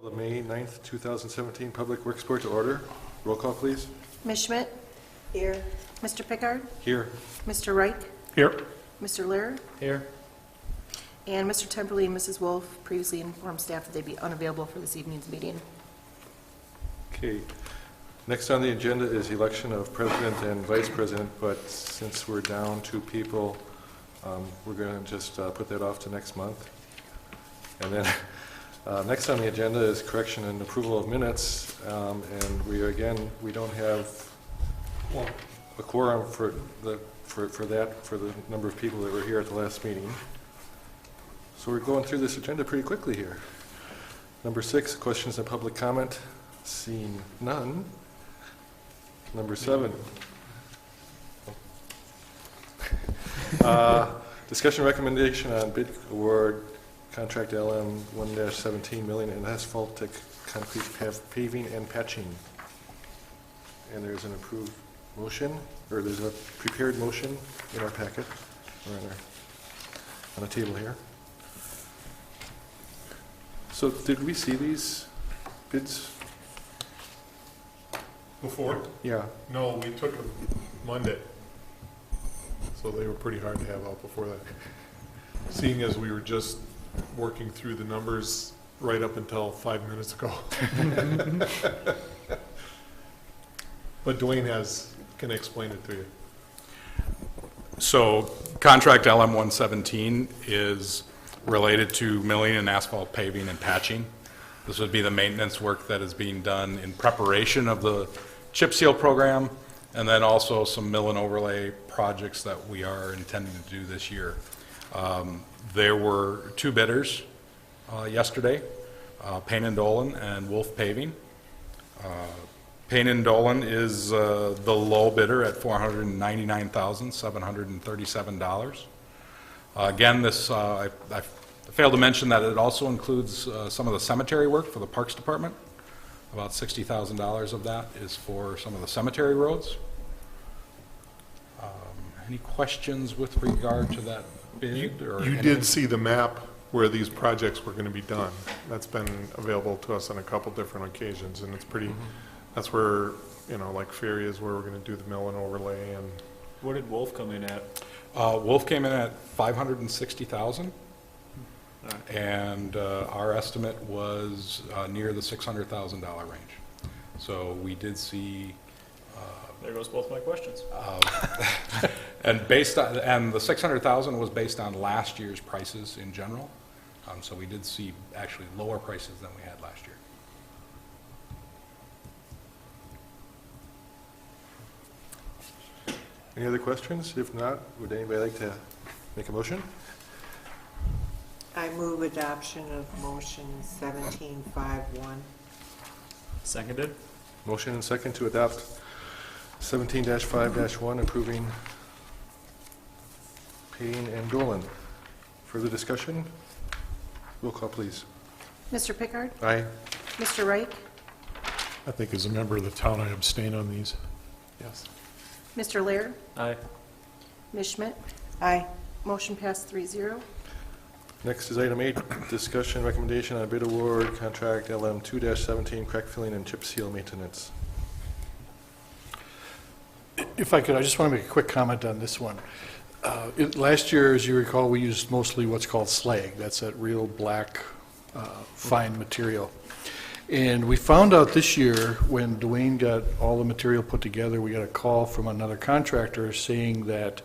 Call the May 9th, 2017 Public Works Board to order. Roll call, please. Ms. Schmidt? Here. Mr. Pickard? Here. Mr. Reich? Here. Mr. Lehr? Here. And Mr. Temperley and Mrs. Wolf previously informed staff that they'd be unavailable for this evening's meeting. Okay. Next on the agenda is election of president and vice president, but since we're down 2 people, we're going to just put that off to next month. And then next on the agenda is correction and approval of minutes, and we don't have a quorum for the number of people that were here at the last meeting. So we're going through this agenda pretty quickly here. Number 6, questions and public comment. Seeing none. Number 7. Discussion recommendation on bid award contract LM 1-17 million in asphaltic concrete paving and patching. And there's an approved motion, or there's a prepared motion in our packet, or on the table here. So did we see these bids? Before? Yeah. No, we took them Monday. So they were pretty hard to have out before that. Seeing as we were just working through the numbers right up until 5 minutes ago. But Dwayne can explain it to you. So contract LM-117 is related to milling and asphalt paving and patching. This would be the maintenance work that is being done in preparation of the chip seal program, and then also some mill and overlay projects that we are intending to do this year. There were 2 bidders yesterday, Payne and Dolan and Wolf Paving. Payne and Dolan is the low bidder at $499,737. Again, this I failed to mention that it also includes some of the cemetery work for the Parks Department. About $60,000 of that is for some of the cemetery roads. Any questions with regard to that bid? You anything? did see the map where these projects were going to be done. That's been available to us on a couple different occasions, and it's pretty, that's where, like Ferry is where we're going to do the mill and overlay. And What did Wolf come in at? Wolf came in at $560,000, and our estimate was near the $600,000 range. So we did see. There goes both my questions. And the $600,000 was based on last year's prices in general. So we did see actually lower prices than we had last year. Any other questions? If not, would anybody like to make a motion? I move adoption of motion 1751. Seconded? Motion and second to adopt 17-5-1, approving Payne and Dolan. Further discussion? Roll call, please. Mr. Pickard? Aye. Mr. Reich? I think as a member of the town, I abstain on these. Yes. Mr. Lehr? Aye. Ms. Schmidt? Aye. Motion passed 3-0. Next is item 8, discussion recommendation on bid award contract LM 2-17 crack filling and chip seal maintenance. If I could, I just want to make a quick comment on this one. Last year, as you recall, we used mostly what's called slag. That's that real black, fine material. And we found out this year, when Dwayne got all the material put together, we got a call from another contractor saying that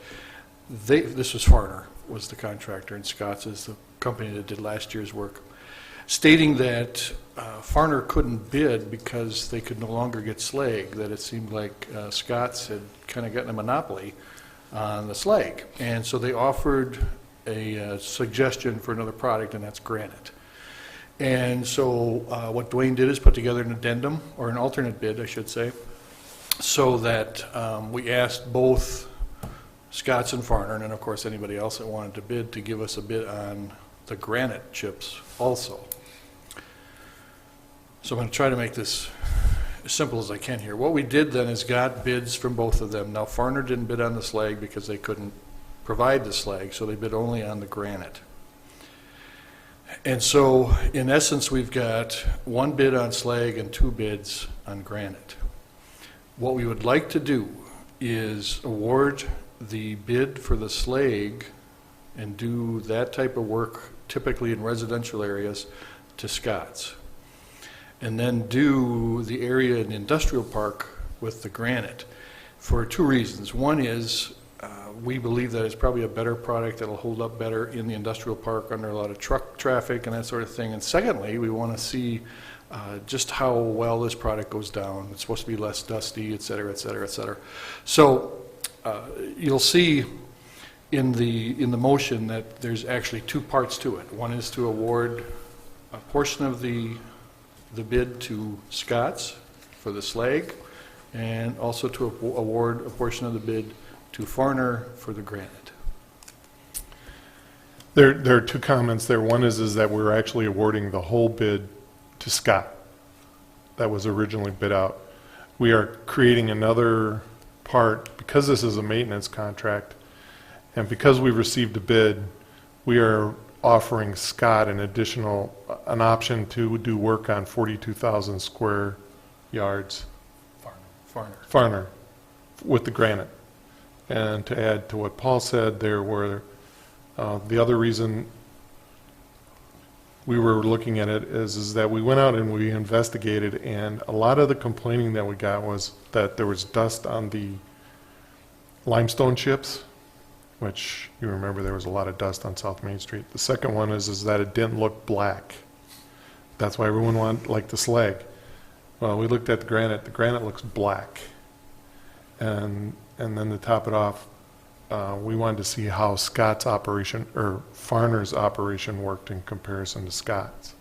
this was Farner, was the contractor, and Scott's is the company that did last year's work, stating that Farner couldn't bid because they could no longer get slag, that it seemed like Scott's had kind of gotten a monopoly on the slag. And so they offered a suggestion for another product, and that's granite. And so what Dwayne did is put together an addendum, or an alternate bid, I should say, so that we asked both Scott's and Farner, and then of course anybody else that wanted to bid, to give us a bid on the granite chips also. So I'm going to try to make this as simple as I can here. What we did then is got bids from both of them. Now Farner didn't bid on the slag because they couldn't provide the slag, so they bid only on the granite. And so, in essence, we've got one bid on slag and two bids on granite. What we would like to do is award the bid for the slag and do that type of work typically in residential areas to Scott's. And then do the area in the industrial park with the granite for two reasons. One is we believe that it's probably a better product that'll hold up better in the industrial park under a lot of truck traffic and that sort of thing. And secondly, we want to see just how well this product goes down. It's supposed to be less dusty, et cetera, et cetera, et cetera. So you'll see in the motion that there's actually two parts to it. One is to award a portion of the bid to Scott's for the slag, and also to award a portion of the bid to Farner for the granite. There are two comments there. One is that we're actually awarding the whole bid to Scott that was originally bid out. We are creating another part, because this is a maintenance contract, and because we've received a bid, we are offering Scott an option to do work on 42,000 square yards. Farner, with the granite. And to add to what Paul said, there were, the other reason we were looking at it is that we went out and we investigated, and a lot of the complaining that we got was that there was dust on the limestone chips, which you remember there was a lot of dust on South Main Street. The second one is that it didn't look black. That's why everyone liked the slag. Well, we looked at the granite looks black. And then to top it off, we wanted to see how Scott's operation, or Farner's operation, worked in comparison to Scott's.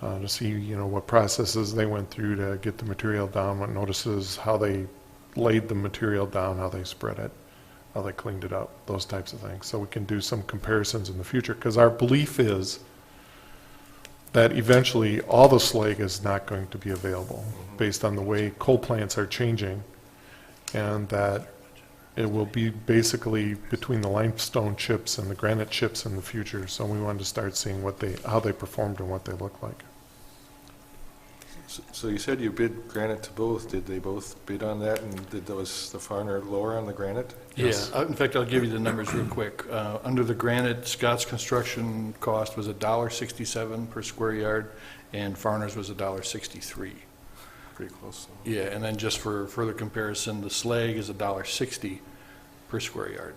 To see, what processes they went through to get the material down, what notices, how they laid the material down, how they spread it, how they cleaned it up, those types of things. So we can do some comparisons in the future, because our belief is that eventually all the slag is not going to be available based on the way coal plants are changing, and that it will be basically between the limestone chips and the granite chips in the future. So we wanted to start seeing how they performed and what they look like. So you said you bid granite to both. Did they both bid on that, and was the Farner lower on the granite? Yes. Yeah, in fact, I'll give you the numbers real quick. Under the granite, Scott's construction cost was $1.67 per square yard, and Farner's was $1.63. Pretty close. Yeah, and then just for further comparison, the slag is $1.60 per square yard.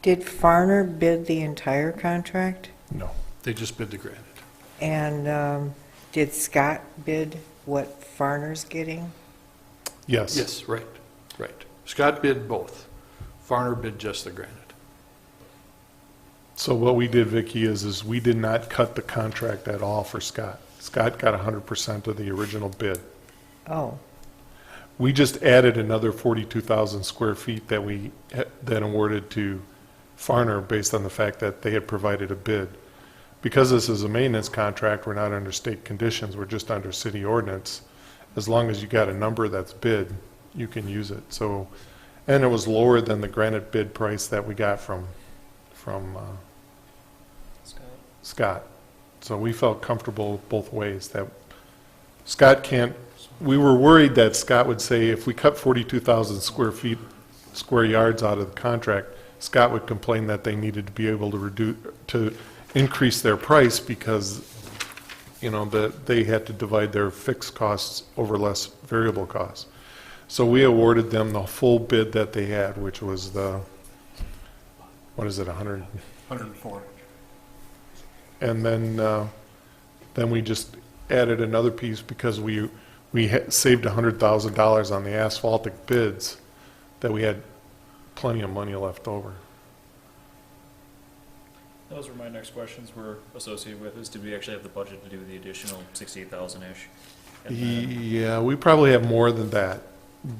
Did Farner bid the entire contract? No. They just bid the granite. And did Scott bid what Farner's getting? Yes. Yes, right. Scott bid both. Farner bid just the granite. So what we did, Vicki, is we did not cut the contract at all for Scott. Scott got 100% of the original bid. Oh, We just added another 42,000 square feet that we then awarded to Farner based on the fact that they had provided a bid. Because this is a maintenance contract, we're not under state conditions, we're just under city ordinance. As long as you got a number that's bid, you can use it. So, and it was lower than the granite bid price that we got from Scott. So we felt comfortable both ways that Scott can't, we were worried that Scott would say, if we cut 42,000 square yards out of the contract, Scott would complain that they needed to be able to increase their price because, that they had to divide their fixed costs over less variable costs. So we awarded them the full bid that they had, which was 104. And then we just added another piece because we saved $100,000 on the asphaltic bids, that we had plenty of money left over. Those were my next questions were associated with, is did we actually have the budget to do the additional 68,000-ish? Yeah, we probably have more than that,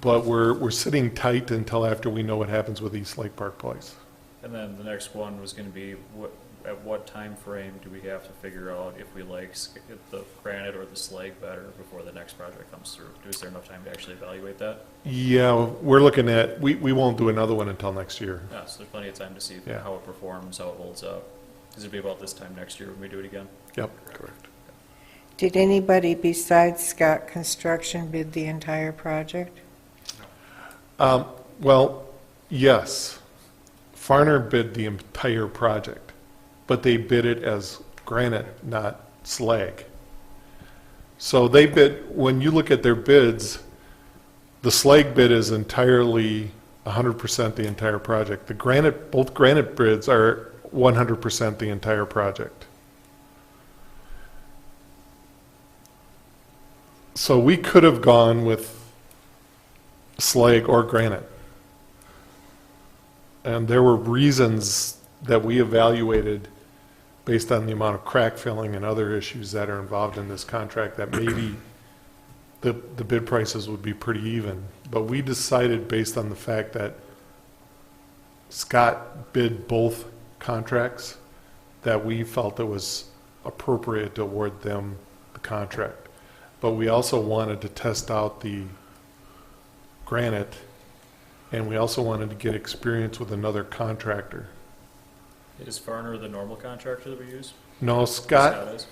but we're sitting tight until after we know what happens with East Lake Park Place. And then the next one was gonna be, at what time frame do we have to figure out if we like the granite or the slag better before the next project comes through? Is there enough time to actually evaluate that? Yeah, we're looking at, we won't do another one until next year. Yeah, so there's plenty of time to see Yeah. how it performs, how it holds up. Because it'd be about this time next year when we do it again. Yep. Correct. Did anybody besides Scott Construction bid the entire project? Well, yes. Farner bid the entire project, but they bid it as granite, not slag. So they bid, when you look at their bids, the slag bid is entirely 100% the entire project. The granite, both granite bids are 100% the entire project. So we could have gone with slag or granite. And there were reasons that we evaluated based on the amount of crack filling and other issues that are involved in this contract that maybe the bid prices would be pretty even. But we decided based on the fact that Scott bid both contracts, that we felt it was appropriate to award them the contract. But we also wanted to test out the granite, and we also wanted to get experience with another contractor. Is Farner the normal contractor that we use? No, Scott, is?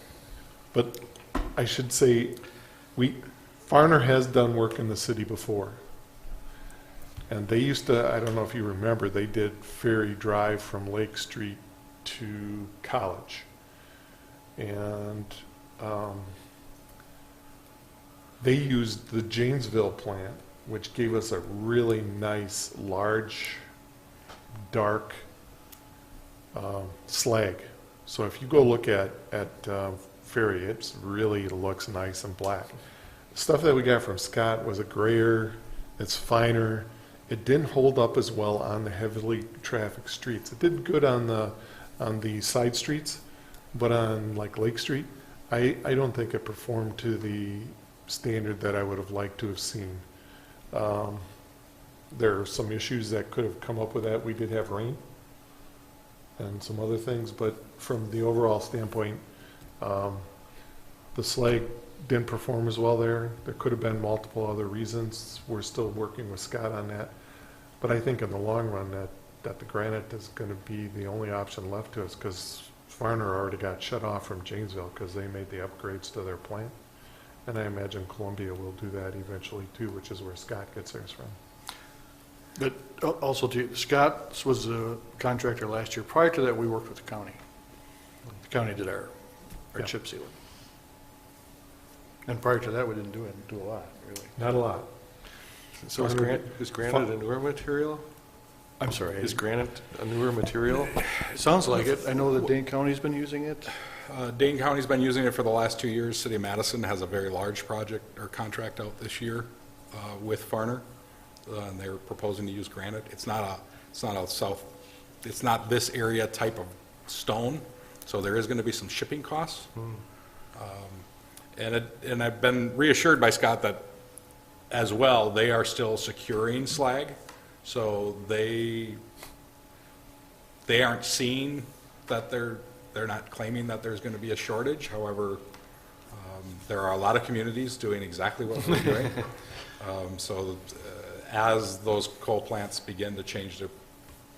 but I should say, Farner has done work in the city before. And they used to, I don't know if you remember, they did Ferry Drive from Lake Street to College. And they used the Janesville plant, which gave us a really nice, large, dark slag. So if you go look at Ferry, it really looks nice and black. The stuff that we got from Scott was a grayer, it's finer. It didn't hold up as well on the heavily trafficked streets. It did good on the side streets, but on like Lake Street, I don't think it performed to the standard that I would have liked to have seen. There are some issues that could have come up with that. We did have rain and some other things, but from the overall standpoint, the slag didn't perform as well there. There could have been multiple other reasons. We're still working with Scott on that. But I think in the long run that the granite is going to be the only option left to us, because Farner already got shut off from Janesville because they made the upgrades to their plant. And I imagine Columbia will do that eventually too, which is where Scott gets theirs from. But also, Scott was a contractor last year. Prior to that, we worked with the county. The county did our Yeah. chip sealing. And prior to that, we didn't do a lot, really. Not a lot. So is granite a newer material? I'm sorry. Is granite a newer material? It sounds like it. I know that Dane County's been using it. Dane County's been using it for the last 2 years. City of Madison has a very large project or contract out this year with Farner. And they're proposing to use granite. It's not this area type of stone, so there is going to be some shipping costs. And I've been reassured by Scott that as well, they are still securing slag, so they aren't seeing that they're not claiming that there's going to be a shortage. However, there are a lot of communities doing exactly what we're doing. As those coal plants begin to change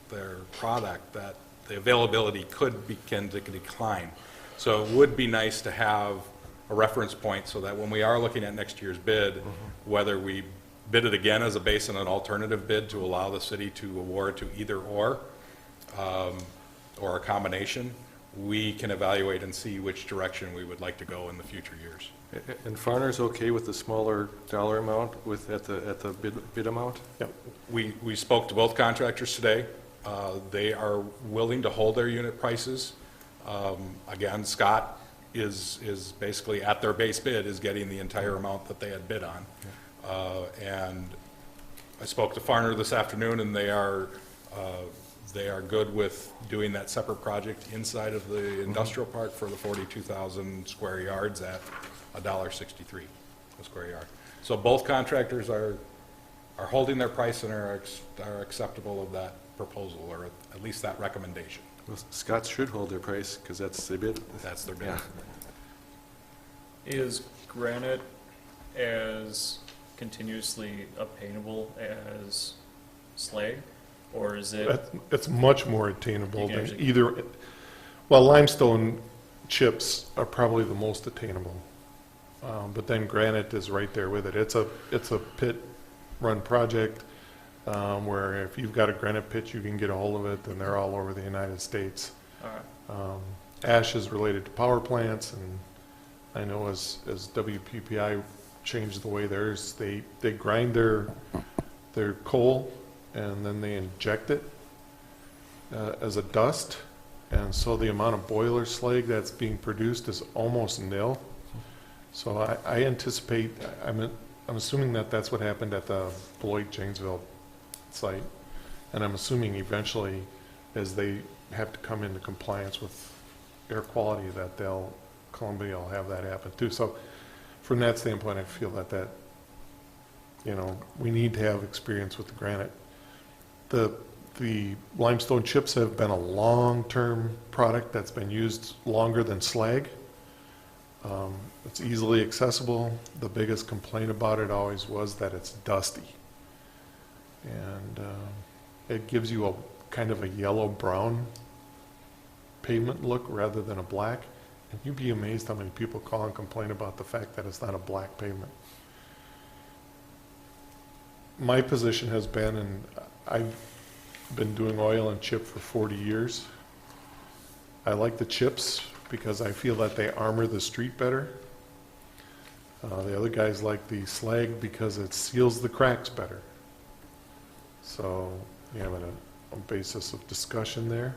their product, that the availability could begin to decline. So it would be nice to have a reference point so that when we are looking at next year's bid, whether we bid it again as a base and an alternative bid to allow the city to award to either or a combination, we can evaluate and see which direction we would like to go in the future years. And Farner's okay with the smaller dollar amount at the bid amount? Yep. We spoke to both contractors today. They are willing to hold their unit prices. Again, Scott is basically at their base bid is getting the entire amount that they had bid on. And I spoke to Farner this afternoon, and they are good with doing that separate project inside of the industrial park for the 42,000 square yards at $1.63 a square yard. So both contractors are holding their price and are acceptable of that proposal, or at least that recommendation. Well, Scots should hold their price because that's their bid. That's their bid. Yeah. Is granite as continuously obtainable as slag, or is it? It's much more attainable You can than actually- either. Well, limestone chips are probably the most attainable. But then granite is right there with it. It's a pit-run project, where if you've got a granite pit, you can get a hold of it, and they're all over the United States. All right. Ash is related to power plants, and I know as WPPI changed the way theirs, they grind their coal, and then they inject it as a dust, and so the amount of boiler slag that's being produced is almost nil. So I anticipate, I'm assuming that that's what happened at the Beloit Janesville site, and I'm assuming eventually, as they have to come into compliance with air quality, that Columbia will have that happen too. So from that standpoint, I feel that we need to have experience with the granite. The limestone chips have been a long-term product that's been used longer than slag. It's easily accessible. The biggest complaint about it always was that it's dusty. And it gives you a kind of a yellow-brown pavement look rather than a black. And you'd be amazed how many people call and complain about the fact that it's not a black pavement. My position has been, and I've been doing oil and chip for 40 years. I like the chips because I feel that they armor the street better. The other guys like the slag because it seals the cracks better. So you have a basis of discussion there.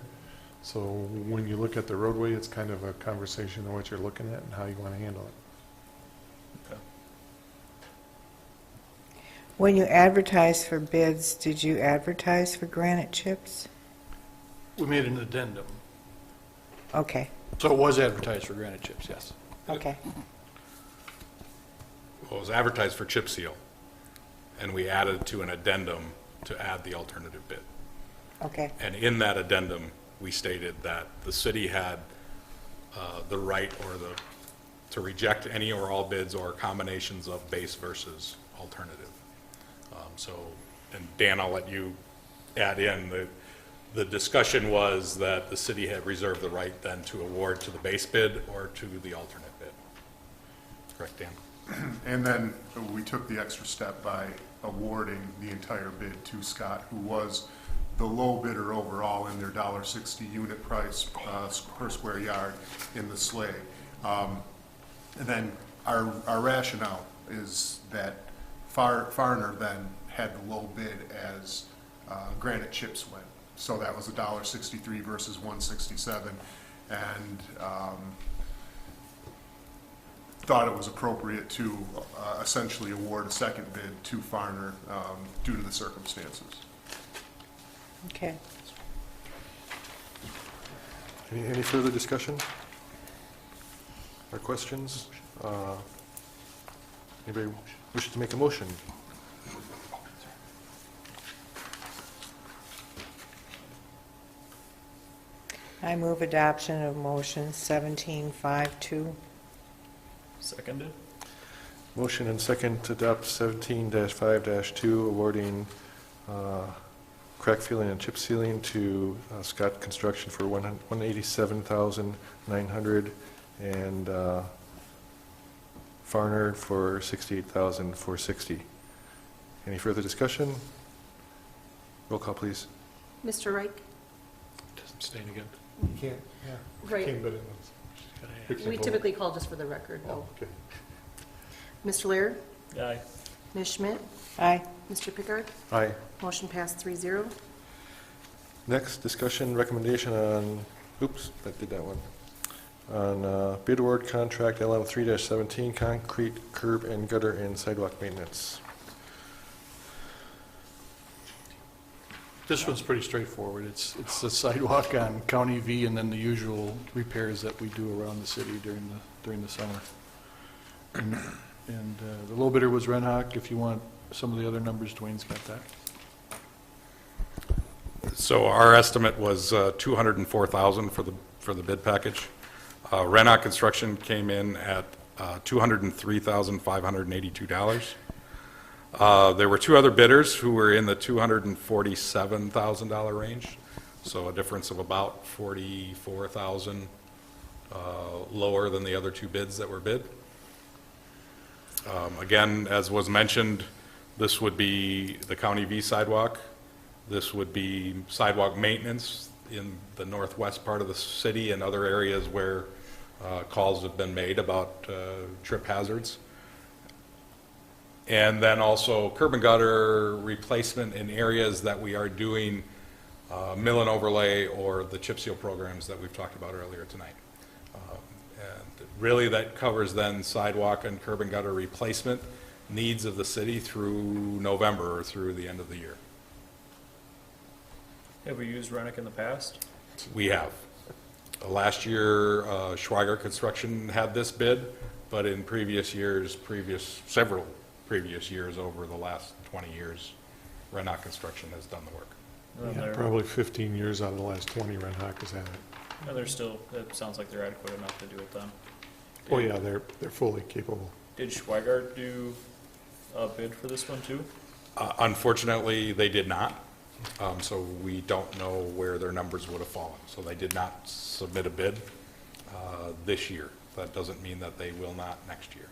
So when you look at the roadway, it's kind of a conversation on what you're looking at and how you want to handle it. When you advertised for bids, did you advertise for granite chips? We made an addendum. Okay, So it was advertised for granite chips, yes. okay. Well, it was advertised for chip seal, and we added to an addendum to add the alternative bid. Okay, And in that addendum, we stated that the city had the right to reject any or all bids or combinations of base versus alternative. And Dan, I'll let you add in, the discussion was that the city had reserved the right then to award to the base bid or to the alternate bid. Correct, Dan? And then we took the extra step by awarding the entire bid to Scott, who was the low bidder overall in their $1.60 unit price per square yard in the slag. And then our rationale is that Farner then had the low bid as granite chips went. So that was $1.63 versus $1.67, and thought it was appropriate to essentially award a second bid to Farner due to the circumstances. okay. Any further discussion or questions? Anybody wishes to make a motion? I move adoption of motion 1752. Seconded? Motion and second to adopt 17-5-2, awarding crack filling and chip sealing to Scott Construction for $187,900 and Farner for $68,460. Any further discussion? Roll call, please. Mr. Reich? Just abstain again. You can't, yeah. Right. Can't bid it. We typically call just for the record, though. Okay. Mr. Lear? Aye. Ms. Schmidt? Aye. Mr. Pickard? Aye. Motion passed 3-0. Next, discussion recommendation on, oops, I did that one. On bid award contract LM 3-17, concrete curb and gutter and sidewalk maintenance. This one's pretty straightforward. It's the sidewalk on County V and then the usual repairs that we do around the city during the summer. And the low bidder was Renhock. If you want some of the other numbers, Dwayne's got that. So our estimate was $204,000 for the bid package. Rennoc Construction came in at $203,582. There were two other bidders who were in the $247,000 range. So a difference of about 44,000 lower than the other two bids that were bid. Again, as was mentioned, this would be the County V sidewalk. This would be sidewalk maintenance in the northwest part of the city and other areas where calls have been made about trip hazards. And then also curb and gutter replacement in areas that we are doing mill and overlay or the chip seal programs that we've talked about earlier tonight. And really that covers then sidewalk and curb and gutter replacement needs of the city through November or through the end of the year. Have we used Rennick in the past? We have. Last year, Schweiger Construction had this bid, but in previous years, several previous years over the last 20 years, Rennock Construction has done the work. And Yeah, they're, probably 15 years out of the last 20, Red Hawk has had it. and they're still, it sounds like they're adequate enough to do it then. Oh, yeah, they're fully capable. Did Schweigart do a bid for this one too? Unfortunately, they did not, so we don't know where their numbers would have fallen. So they did not submit a bid this year. That doesn't mean that they will not next year.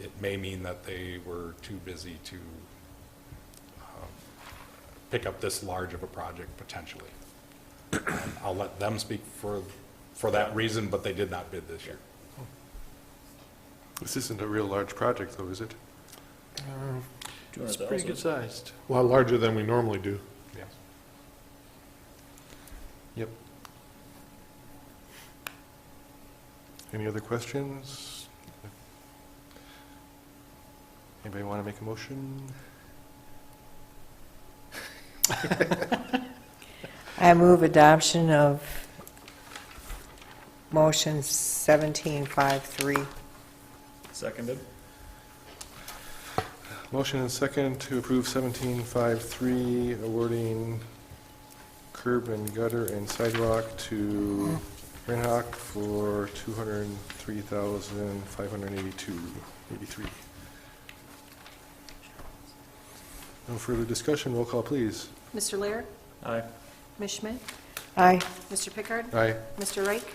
It may mean that they were too busy to pick up this large of a project potentially. I'll let them speak for that reason, but they did not bid this year. This isn't a real large project, though, is it? It's pretty good sized. A lot larger than we normally do. Yes. Yep. Any other questions? Anybody want to make a motion? I move adoption of motion 1753. Seconded? Motion and second to approve 1753, awarding curb and gutter and sidewalk to Renhock for $203,582.83. No further discussion, roll call, please. Mr. Laird? Aye. Ms. Schmidt? Aye. Mr. Pickard? Aye. Mr. Reich?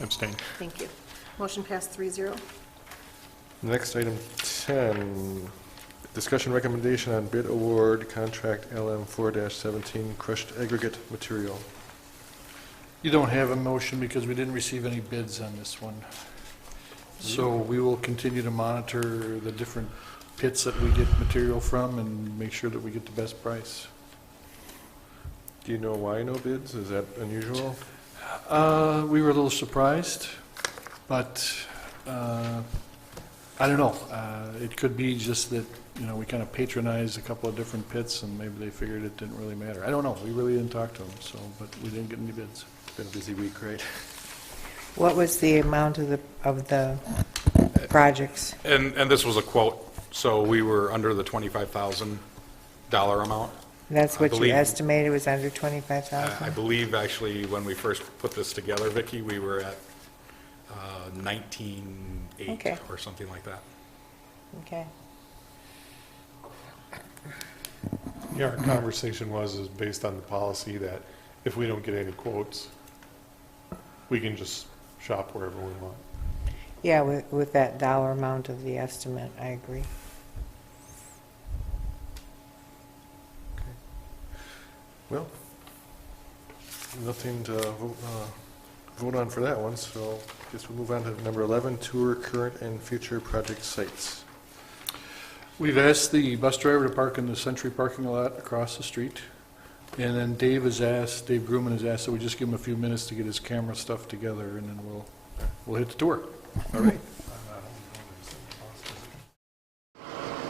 Abstain. Thank you. Motion passed 3-0. Next, item 10, discussion recommendation on bid award contract LM 4-17 crushed aggregate material. You don't have a motion because we didn't receive any bids on this one. So we will continue to monitor the different pits that we get material from and make sure that we get the best price. Do you know why no bids? Is that unusual? We were a little surprised, but I don't know. It could be just that, you know, we kind of patronized a couple of different pits and maybe they figured it didn't really matter. I don't know. We really didn't talk to them, so, but we didn't get any bids. Been a busy week, right? What was the amount of the projects? And this was a quote, so we were under the $25,000 amount. That's what you believe- estimated was under I 25,000? believe actually when we first put this together, Vicki, we were at 19.8 Okay. or something like that. Okay. Yeah, our conversation is based on the policy that if we don't get any quotes, we can just shop wherever we want. Yeah, with that dollar amount of the estimate, I agree. Well, nothing to vote on for that one, so I guess we'll move on to number 11, tour current and future project sites. We've asked the bus driver to park in the Century parking lot across the street. And then Dave Grumman has asked that we just give him a few minutes to get his camera stuff together, and then we'll hit the tour. All right.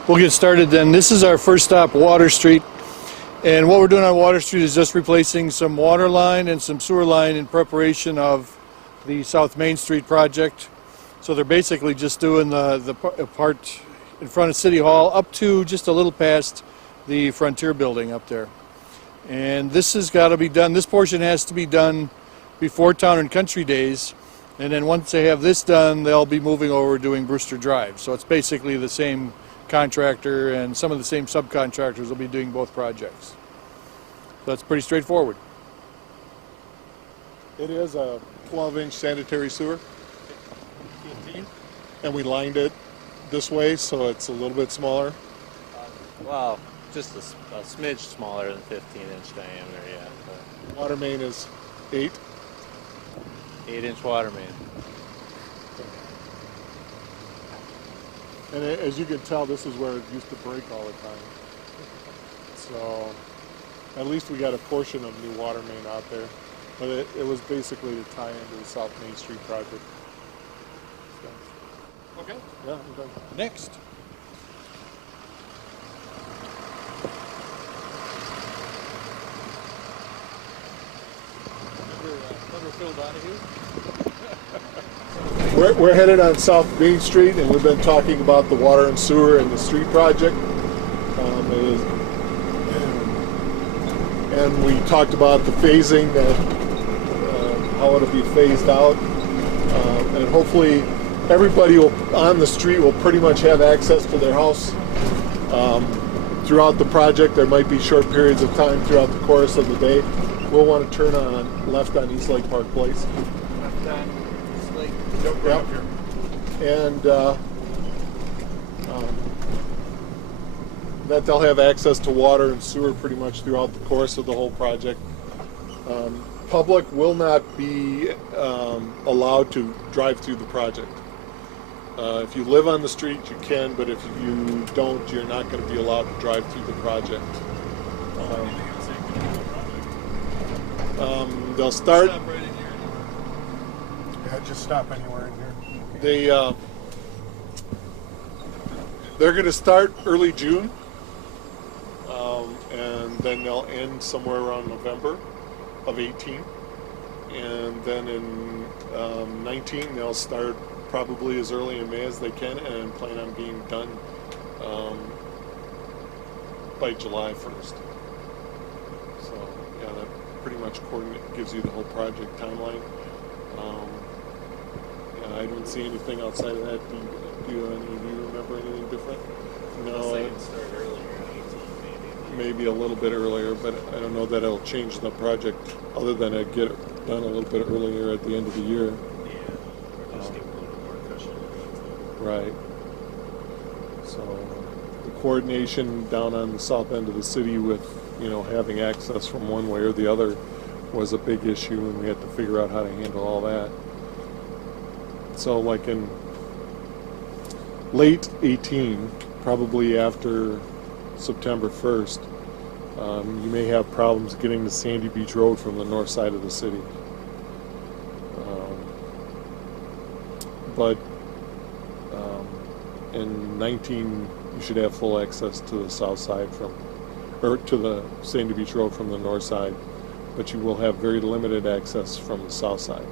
We'll get started then. This is our first stop, Water Street. And what we're doing on Water Street is just replacing some water line and some sewer line in preparation of the South Main Street project. So they're basically just doing the part in front of City Hall up to just a little past the Frontier building up there. And this has got to be done, this portion has to be done before Town and Country Days. And then once they have this done, they'll be moving over doing Brewster Drive. So it's basically the same contractor and some of the same subcontractors will be doing both projects. That's pretty straightforward. It is a 12-inch sanitary sewer. And we lined it this way, so it's a little bit smaller. Well, just a smidge smaller than 15-inch diameter, yeah. But Water main is 8. 8-inch water main. And as you can tell, this is where it used to break all the time. So at least we got a portion of new water main out there. But it was basically to tie into the South Main Street project. Okay. Yeah, I'm done. Next. Remember Phil Donahue? We're headed on South Main Street, and we've been talking about the water and sewer and the street project. And we talked about the phasing, how it'll be phased out. And hopefully everybody on the street will pretty much have access to their house throughout the project. There might be short periods of time throughout the course of the day. We'll want to turn on left on East Lake Park Place. Left on East Lake. Yep. And that they'll have access to water and sewer pretty much throughout the course of the whole project. Public will not be allowed to drive through the project. If you live on the street, you can, but if you don't, you're not going to be allowed to drive through the project. They'll start. Stop right in here. Yeah, just stop anywhere in here. They're going to start early June, and then they'll end somewhere around November of 18. And then in 19, they'll start probably as early in May as they can and plan on being done by July 1st. So, yeah, that pretty much gives you the whole project timeline. Yeah, I don't see anything outside of that. Do any of you remember anything different? No, maybe a little bit earlier, but I don't know that it'll change the project other than it get it done a little bit earlier at the end of the year. Right. So the coordination down on the south end of the city with, having access from one way or the other was a big issue, and we had to figure out how to handle all that. So like in late 18, probably after September 1st, you may have problems getting to Sandy Beach Road from the north side of the city. But in 19, you should have full access to the south side or to the Sandy Beach Road from the north side, but you will have very limited access from the south side.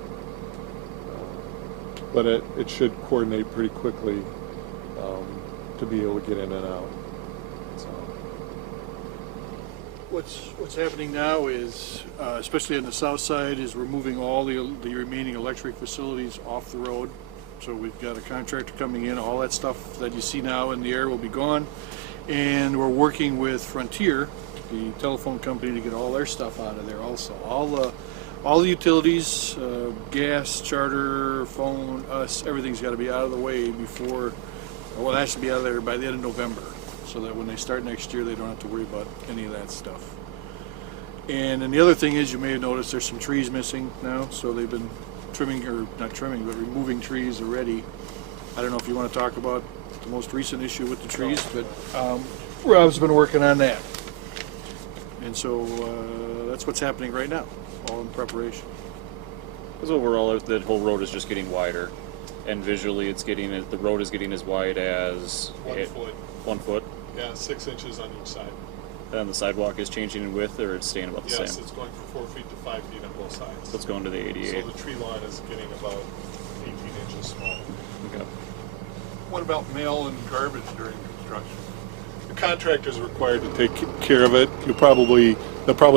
But it should coordinate pretty quickly to be able to get in and out. So. What's happening now is, especially on the south side, is we're moving all the remaining electric facilities off the road. So we've got a contractor coming in, all that stuff that you see now in the air will be gone. And we're working with Frontier, the telephone company, to get all their stuff out of there also. All the utilities, gas, charter, phone, us, everything's got to be out of the way before, well, that should be out of there by the end of November, so that when they start next year, they don't have to worry about any of that stuff. And then the other thing is, you may have noticed there's some trees missing now, so they've been trimming, or not trimming, but removing trees already. I don't know if you want to talk about the most recent issue with the trees, but Rob's been working on that. And so that's what's happening right now, all in preparation. Because overall, the whole road is just getting wider, and visually, the road is getting as wide as 1 foot. 1 foot. Yeah, 6 inches on each side. And the sidewalk is changing in width, or it's staying about the Yes, same. it's going from 4 feet to 5 feet on both sides. So it's going to the 88. So the tree line is getting about 18 inches smaller. Okay. What about mail and garbage during construction? The contractor's required to take care of it. They'll probably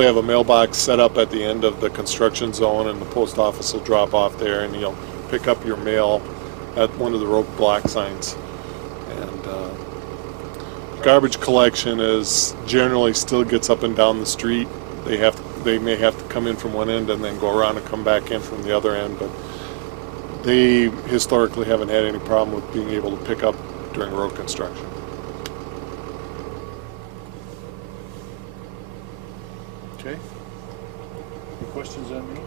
have a mailbox set up at the end of the construction zone, and the post office will drop off there, and you'll pick up your mail at one of the roadblock signs. And garbage collection is generally still gets up and down the street they may have to come in from one end and then go around and come back in from the other end, but they historically haven't had any problem with being able to pick up during road construction. Okay. Any questions on me?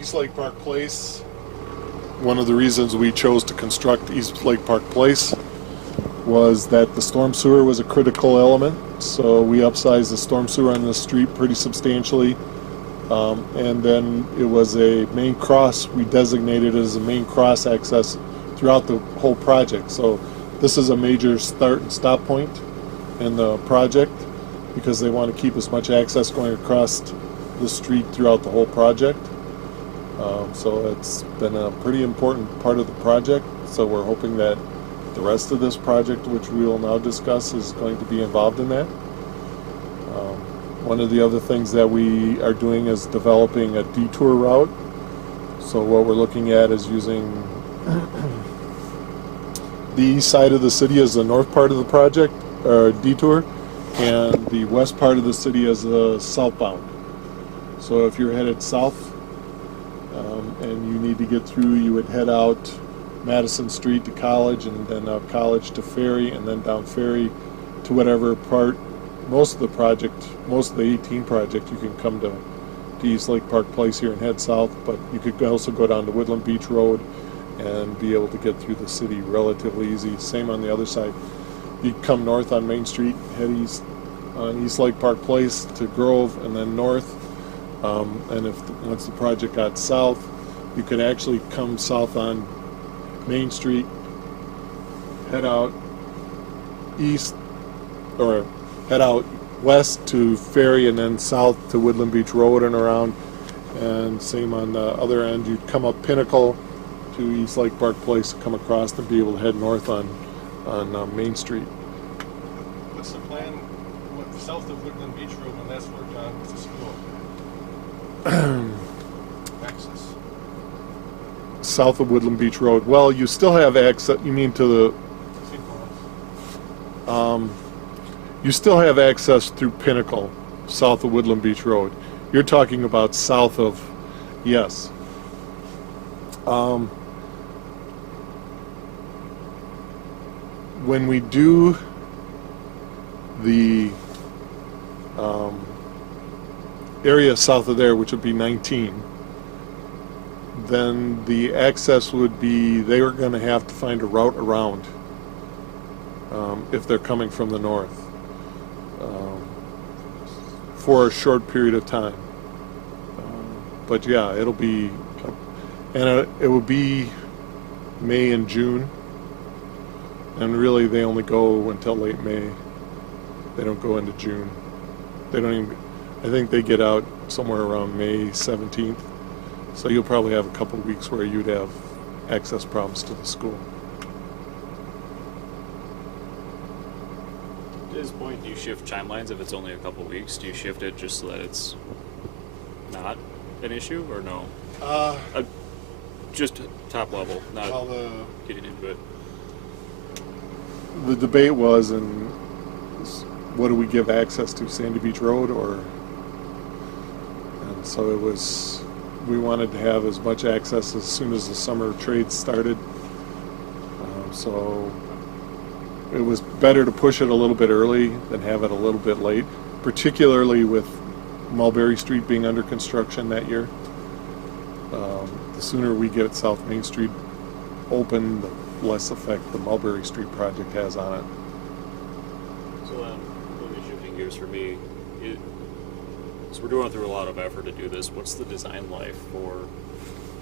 East Lake Park Place, one of the reasons we chose to construct East Lake Park Place was that the storm sewer was a critical element, so we upsized the storm sewer on the street pretty substantially. And then it was a main cross, we designated it as a main cross access throughout the whole project. So this is a major start and stop point in the project because they want to keep as much access going across the street throughout the whole project. So it's been a pretty important part of the project. So we're hoping that the rest of this project, which we will now discuss, is going to be involved in that. One of the other things that we are doing is developing a detour route. So what we're looking at is using the east side of the city as the north part of the project, or detour, and the west part of the city as the southbound. So if you're headed south and you need to get through, you would head out Madison Street to College, and then out College to Ferry, and then down Ferry to whatever part. Most of the project, most of the 18 project, you can come to East Lake Park Place here and head south, but you could also go down to Woodland Beach Road and be able to get through the city relatively easy. Same on the other side. You come north on Main Street, head east on East Lake Park Place to Grove, and then north. And once the project got south, you could actually come south on Main Street, head out east, or head out west to Ferry, and then south to Woodland Beach Road and around. And same on the other end, you'd come up Pinnacle to East Lake Park Place, come across and be able to head north on Main Street. What's the plan south of Woodland Beach Road when that's worked on with the school? Access. South of Woodland Beach Road. Well, you still have access. You mean to the? You still have access through Pinnacle, south of Woodland Beach Road. You're talking about south of, yes. When we do the area south of there, which would be 19, then the access would be, they were going to have to find a route around if they're coming from the north for a short period of time. But yeah, it'll be, and it will be May and June, and really they only go until late May. They don't go into June. They don't even, I think they get out somewhere around May 17th. So you'll probably have a couple of weeks where you'd have access problems to the school. At this point, do you shift timelines if it's only a couple weeks? Do you shift it just so that it's not an issue, or no? Just top level, not getting into it. The debate was, and what do we give access to, Sandy Beach Road, or? And so it was, we wanted to have as much access as soon as the summer trade started. So it was better to push it a little bit early than have it a little bit late, particularly with Mulberry Street being under construction that year. The sooner we get South Main Street open, the less effect the Mulberry Street project has on it. So then, maybe shifting gears for me, so we're going through a lot of effort to do this. What's the design life for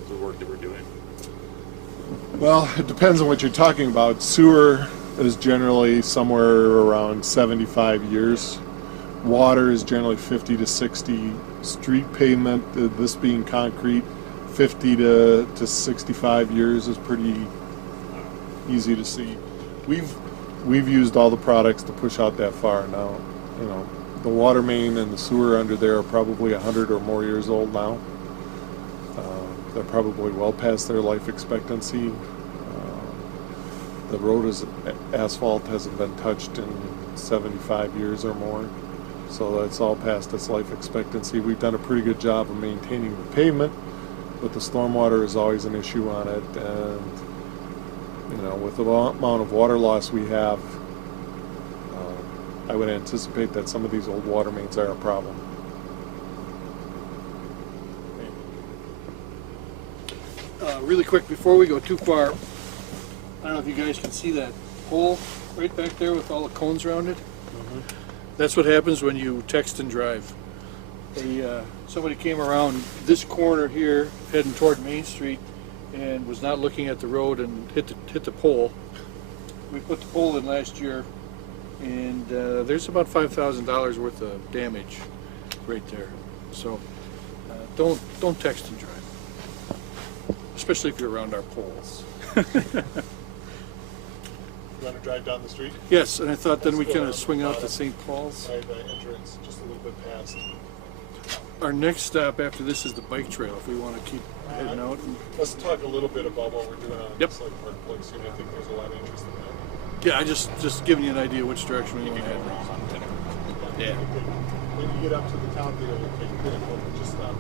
the work that we're doing? Well, it depends on what you're talking about. Sewer is generally somewhere around 75 years. Water is generally 50 to 60. Street pavement, this being concrete, 50 to 65 years is pretty easy to see. We've used all the products to push out that far now. You know, the water main and the sewer under there are probably 100 or more years old now. They're probably well past their life expectancy. The road is asphalt hasn't been touched in 75 years or more. So that's all past its life expectancy. We've done a pretty good job of maintaining the pavement, but the stormwater is always an issue on it. And, you know, with the amount of water loss we have, I would anticipate that some of these old water mains are a problem. Really quick, before we go too far, I don't know if you guys can see that hole right back there with all the cones around it. That's what happens when you text and drive. Somebody came around this corner here, heading toward Main Street, and was not looking at the road and hit the pole. We put the pole in last year, and there's about $5,000 worth of damage right there. So don't text and drive, especially if you're around our poles. You want to drive down the street? Yes, and I thought then we kind of swing out to St. Paul's. By the entrance, just a little bit past. Our next stop after this is the bike trail, if we want to keep heading out. Let's talk a little bit about what we're doing on Yep. Slate Park Place. I think there's a lot of interest in that. Yeah, I just giving you an idea which direction we want to head. Yeah. When you get up to the top there, you'll take a bit, but just stop.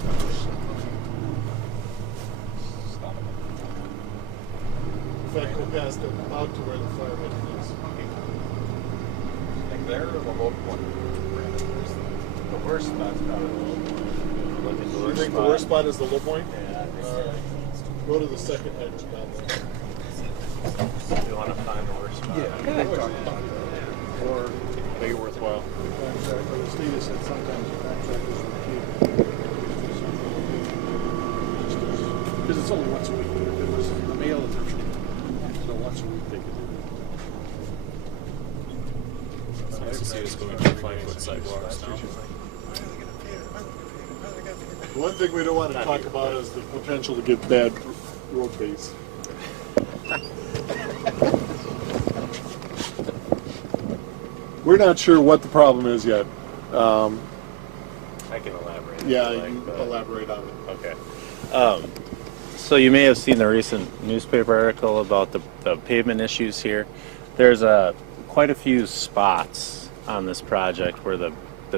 In fact, go past it, out to where the fire hydrant is. Like there or the low point? The worst spot's probably You think the worst spot is the low point? Yeah, I think All right. Go to the second hydrant down there. you want to find the worst spot. Or make it worthwhile. The state said sometimes the contractors will keep. Because it's only once a week. If it was the mail, it's every day. So once a week they could do It's nice to see us going to 5-foot sidewalks now. The one thing we don't want to talk about is the potential to get bad road base. We're not sure what the problem is yet. I can elaborate. if Yeah, you like, you but- elaborate on it. Okay. So you may have seen the recent newspaper article about the pavement issues here. There's quite a few spots on this project where the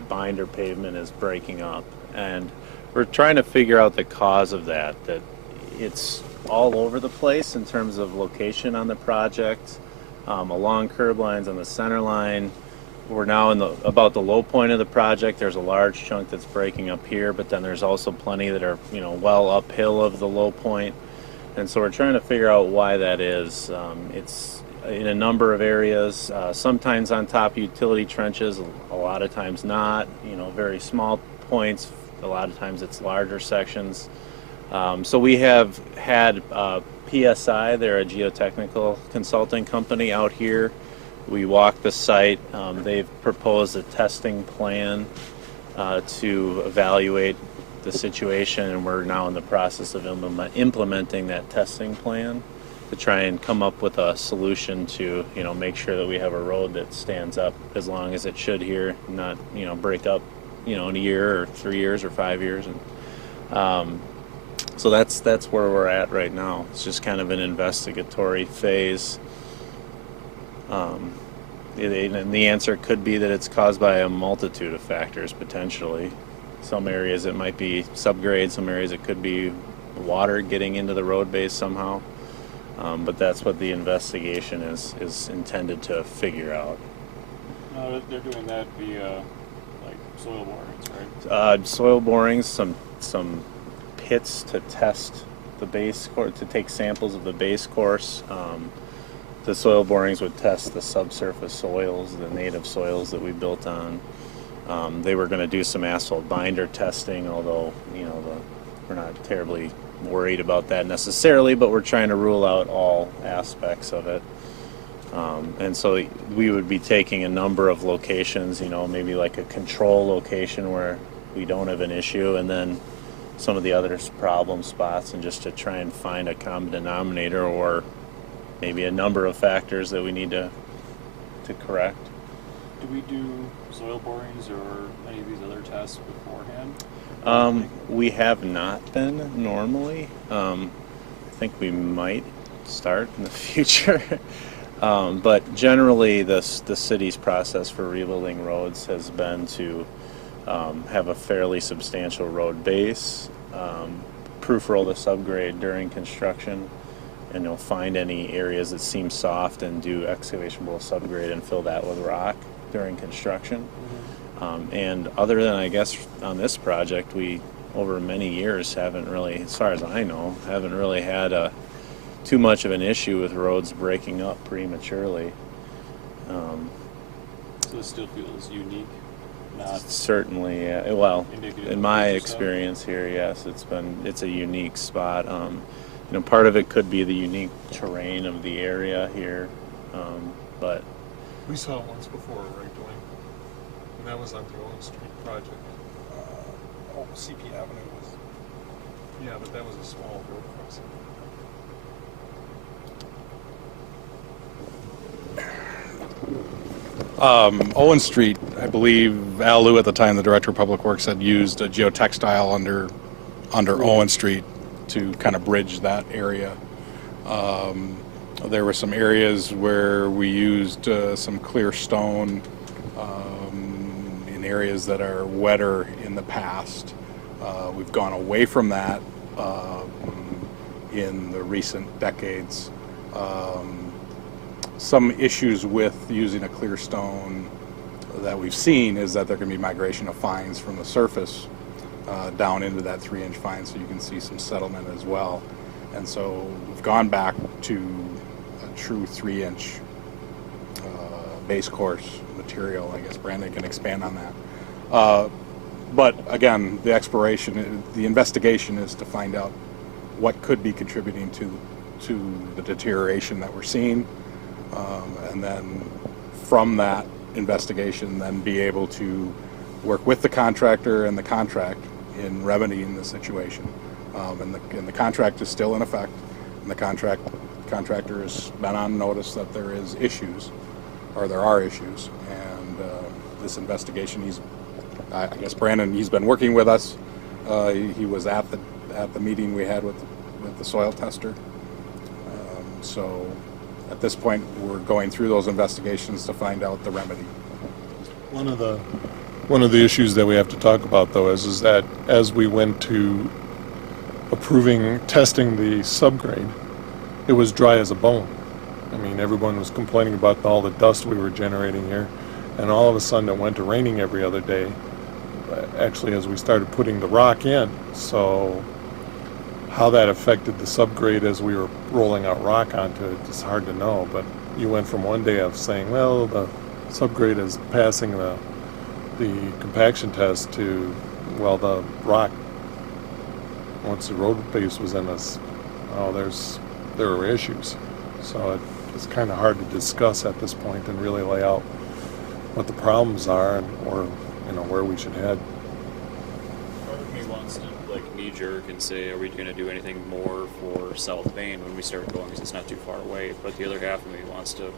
binder pavement is breaking up, and we're trying to figure out the cause of that. That it's all over the place in terms of location on the project, along curb lines on the center line. We're now in about the low point of the project. There's a large chunk that's breaking up here, but then there's also plenty that are, well uphill of the low point. And so we're trying to figure out why that is. It's in a number of areas, sometimes on top of utility trenches, a lot of times not, very small points. A lot of times it's larger sections. So we have had PSI, they're a geotechnical consulting company out here. We walked the site. They've proposed a testing plan to evaluate the situation, and we're now in the process of implementing that testing plan to try and come up with a solution to, make sure that we have a road that stands up as long as it should here, not, break up, in a year or 3 years or 5 years. And so that's where we're at right now. It's just kind of an investigatory phase. And the answer could be that it's caused by a multitude of factors, potentially. Some areas it might be subgrade, some areas it could be water getting into the road base somehow. But that's what the investigation is intended to figure out. They're doing that via, soil borings, right? Soil borings, some pits to test the base course, to take samples of the base course. The soil borings would test the subsurface soils, the native soils that we built on. They were going to do some asphalt binder testing, although we're not terribly worried about that necessarily, but we're trying to rule out all aspects of it. And so we would be taking a number of locations, maybe like a control location where we don't have an issue, and then some of the other problem spots, and just to try and find a common denominator or maybe a number of factors that we need to correct. Do we do soil borings or any of these other tests beforehand? We have not been normally. I think we might start in the future. But generally the city's process for rebuilding roads has been to have a fairly substantial road base, proof roll the subgrade during construction, and you'll find any areas that seem soft and do excavation below subgrade and fill that with rock during construction. And other than, I guess, on this project, we, over many years, haven't really, as far as I know, haven't really had too much of an issue with roads breaking up prematurely. So this still feels unique, not Certainly, yeah. Well, indicative in of my future experience here, yes, it's a unique spot. Part of it could be the unique terrain of the area here, but We saw it once before, right, Dwayne? And that was on the Owen Street project. CP Avenue was. Yeah, but that was a small road crossing. Owen Street, I believe Al Liu at the time, the Director of Public Works, had used a geotextile under Owen Street to kind of bridge that area. There were some areas where we used some clear stone in areas that are wetter in the past. We've gone away from that in the recent decades. Some issues with using a clear stone that we've seen is that there can be migration of fines from the surface down into that 3-inch fine, so you can see some settlement as well. And so we've gone back to a true 3-inch base course material. I guess Brandon can expand on that. But again, the investigation is to find out what could be contributing to the deterioration that we're seeing. And then from that investigation, then be able to work with the contractor and the contract in remedying the situation. And the contract is still in effect, and the contractor has been on notice that there is issues, or there are issues, and this investigation, I guess Brandon, he's been working with us. He was at the meeting we had with the soil tester. So at this point, we're going through those investigations to find out the remedy. One of the issues that we have to talk about, though, is that as we went to testing the subgrade, it was dry as a bone. I mean, everyone was complaining about all the dust we were generating here, and all of a sudden it went to raining every other day, actually, as we started putting the rock in. So how that affected the subgrade as we were rolling out rock onto it is hard to know, but you went from one day of saying, well, the subgrade is passing the compaction test to, well, the rock, once the road base was in us, there were issues. So it's kind of hard to discuss at this point and really lay out what the problems are or where we should head. Part of me wants to knee-jerk and say, are we going to do anything more for South Main when we start going, because it's not too far away. But the other half of me wants to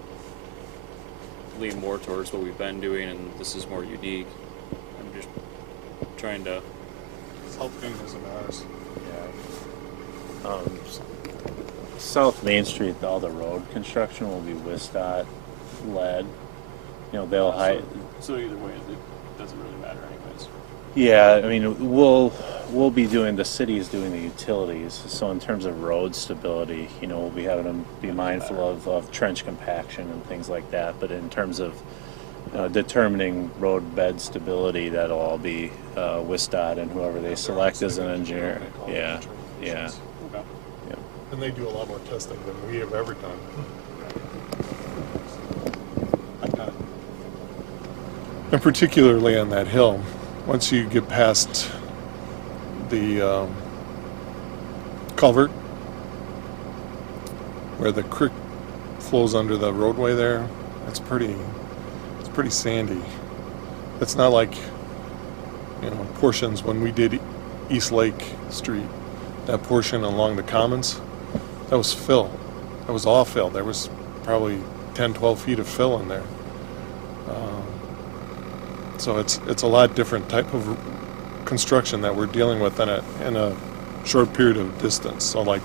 lean more towards what we've been doing, and this is more unique. I'm just trying to... South Main isn't ours. South Main Street, all the road construction will be WISDOT led. They'll hide. So either way, it doesn't really matter anyways. Yeah, I mean, we'll be doing, the city's doing the utilities. So in terms of road stability, we'll be having them be mindful of trench compaction and things like that. But in terms of determining road bed stability, that'll all be WISDOT and whoever they select as an engineer. Yeah. Okay. And they do a lot more testing than we have ever done. And particularly on that hill, once you get past the culvert, where the creek flows under the roadway there, it's pretty sandy. It's not like, portions when we did East Lake Street, that portion along the commons, that was fill. That was all fill. There was probably 10, 12 feet of fill in there. So it's a lot different type of construction that we're dealing with in a short period of distance. So like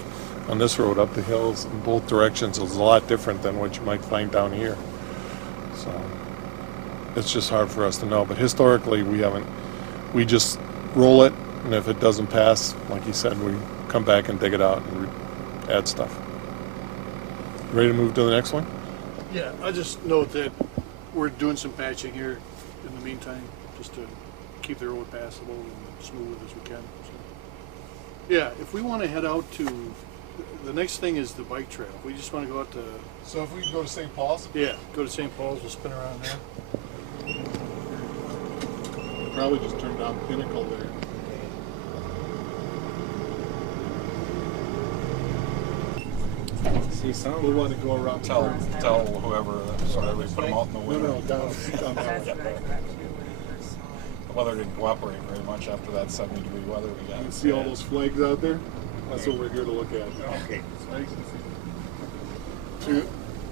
on this road up the hills in both directions is a lot different than what you might find down here. So it's just hard for us to know. But historically we haven't we just roll it, and if it doesn't pass, like you said, we come back and dig it out and add stuff. Ready to move to the next one? Yeah, I just note that we're doing some patching here in the meantime, just to keep the road passable and smooth as we can. So. Yeah, if we want to head out to, the next thing is the bike trail. If we just want to go out to, So if we can go to St. Paul's? yeah, go to St. Paul's, we'll spin around there. Probably just turn down Pinnacle there. See some? We want to go around. Tell whoever, we put them out in the winter. No, down that way. The weather didn't cooperate very much after that 70-degree weather we got. You can see all those flags out there? That's what we're here to look at. Okay.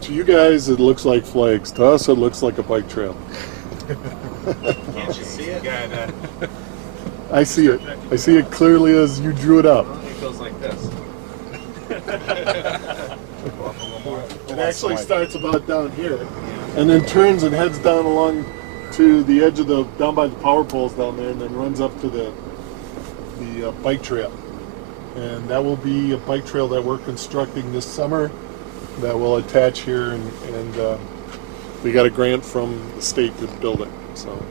To you guys, it looks like flags. To us, it looks like a bike trail. Can't you see it? I see it. I see it clearly as you drew it up. It goes like this. It actually starts about down here, and then turns and heads down along to the edge of down by the power poles down there, and then runs up to the bike trail. And that will be a bike trail that we're constructing this summer that will attach here, and we got a grant from the state to build it. So,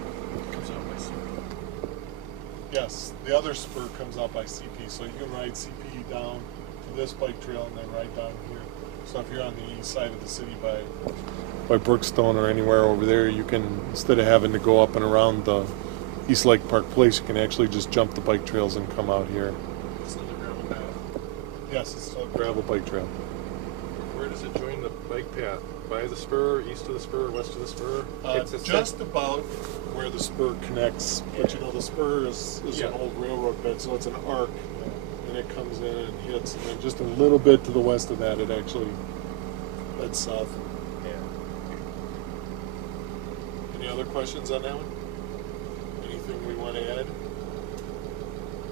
yes, the other spur comes out by CP, so you can ride CP down to this bike trail and then right down here. So if you're on the east side of the city by Brookstone or anywhere over there, you can, instead of having to go up and around the East Lake Park Place, you can actually just jump the bike trails and come out here. It's still a gravel path. Yes, it's a gravel bike trail. Where does it join the bike path? By the spur, east of the spur, west of the spur? Just about where the spur connects, but you know the spur is an old railroad bed, so it's an arc, and it comes in and hits, and then just a little bit to the west of that, it actually heads south. Any other questions on that one? Anything we want to add?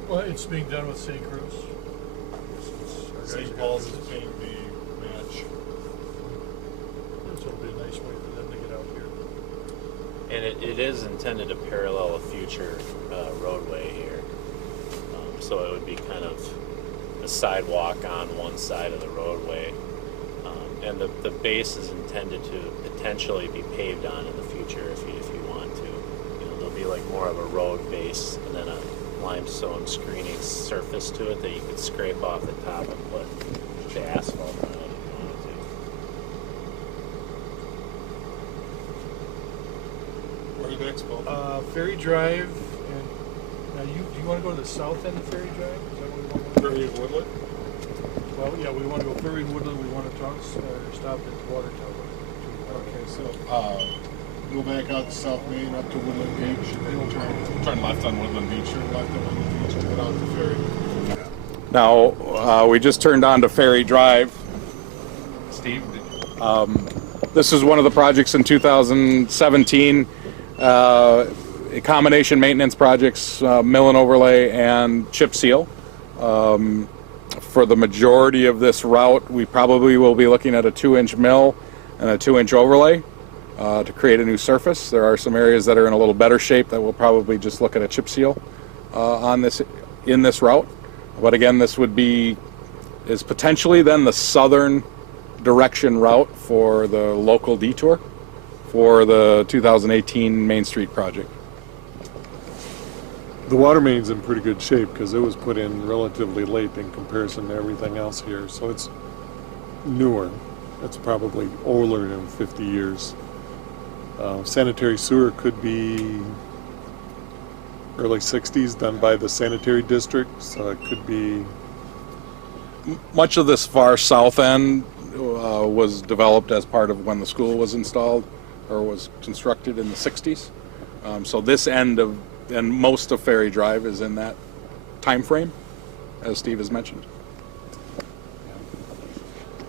Well, it's being done with City Crews. St. Paul's is paying the match. So it'll be a nice way for them to get out here. And it is intended to parallel a future roadway here. So it would be kind of a sidewalk on one side of the roadway. And the base is intended to potentially be paved on in the future if you want to. You know, there'll be like more of a road base and then a limestone screening surface to it that you could scrape off the top and put the asphalt on it if you wanted to. Where next, Paul? Ferry Drive, and now do you want to go to the south end of Ferry Drive? Is that what we want to do? Ferry and Woodland? Well, yeah, we want to go Ferry and Woodland. We want to stop at the water tower. Okay, so go back out to South Main up to Woodland Beach, and then Turn left on Woodland Beach. turn left on Woodland Beach to head out to Ferry. Now, we just turned on to Ferry Drive. Steve? This is one of the projects in 2017, a combination maintenance projects, mill and overlay and chip seal. For the majority of this route, we probably will be looking at a 2-inch mill and a 2-inch overlay to create a new surface. There are some areas that are in a little better shape that we'll probably just look at a chip seal in this route. But again, this is potentially then the southern direction route for the local detour for the 2018 Main Street project. The water main's in pretty good shape because it was put in relatively late in comparison to everything else here. So it's newer. It's probably older than 50 years. Sanitary sewer could be early 60s, done by the sanitary district. So it could be... Much of this far south end was developed as part of when the school was installed or was constructed in the 60s. So this end and most of Ferry Drive is in that time frame, as Steve has mentioned.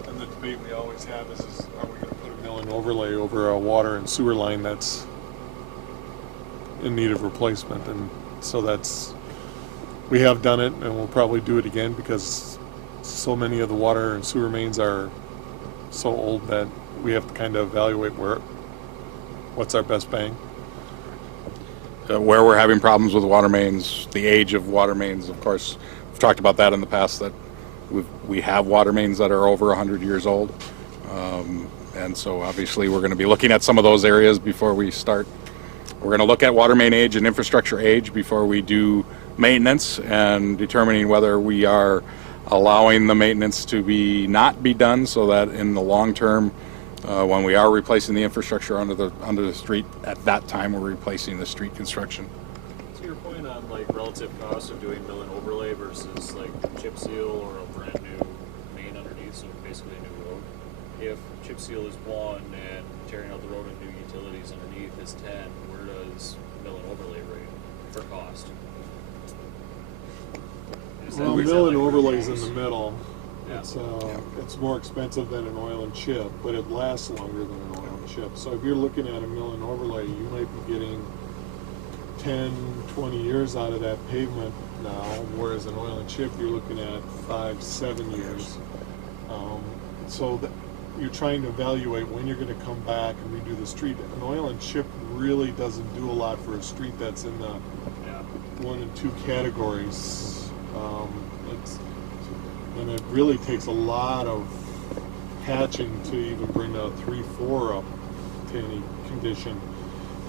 And the debate we always have is are we going to put a mill and overlay over a water and sewer line that's in need of replacement? And so we have done it, and we'll probably do it again because so many of the water and sewer mains are so old that we have to kind of evaluate what's our best bang. where we're having problems with water mains, the age of water mains, of course. We've talked about that in the past, that we have water mains that are over 100 years old. And so obviously we're going to be looking at some of those areas before we start. We're going to look at water main age and infrastructure age before we do maintenance, and determining whether we are allowing the maintenance to not be done, so that in the long term, when we are replacing the infrastructure under the street, at that time we're replacing the street construction. So your point on like relative cost of doing mill and overlay versus like chip seal or a brand new main underneath, so basically a new road. If chip seal is 1 and tearing out the road and new utilities underneath is 10, where does mill and overlay rate for cost? Is that- Well, is that mill and like overlays in reduced? the middle. Yeah. It's more expensive than an oil and chip, but it lasts longer than an oil and chip. So if you're looking at a mill and overlay, you might be getting 10, 20 years out of that pavement now, whereas an oil and chip, you're looking at 5, 7 years. So that you're trying to evaluate when you're going to come back and redo the street. An oil and chip really doesn't do a lot for a street that's in the Yeah. 1 and 2 categories. And it really takes a lot of patching to even bring a 3, 4 up to any condition.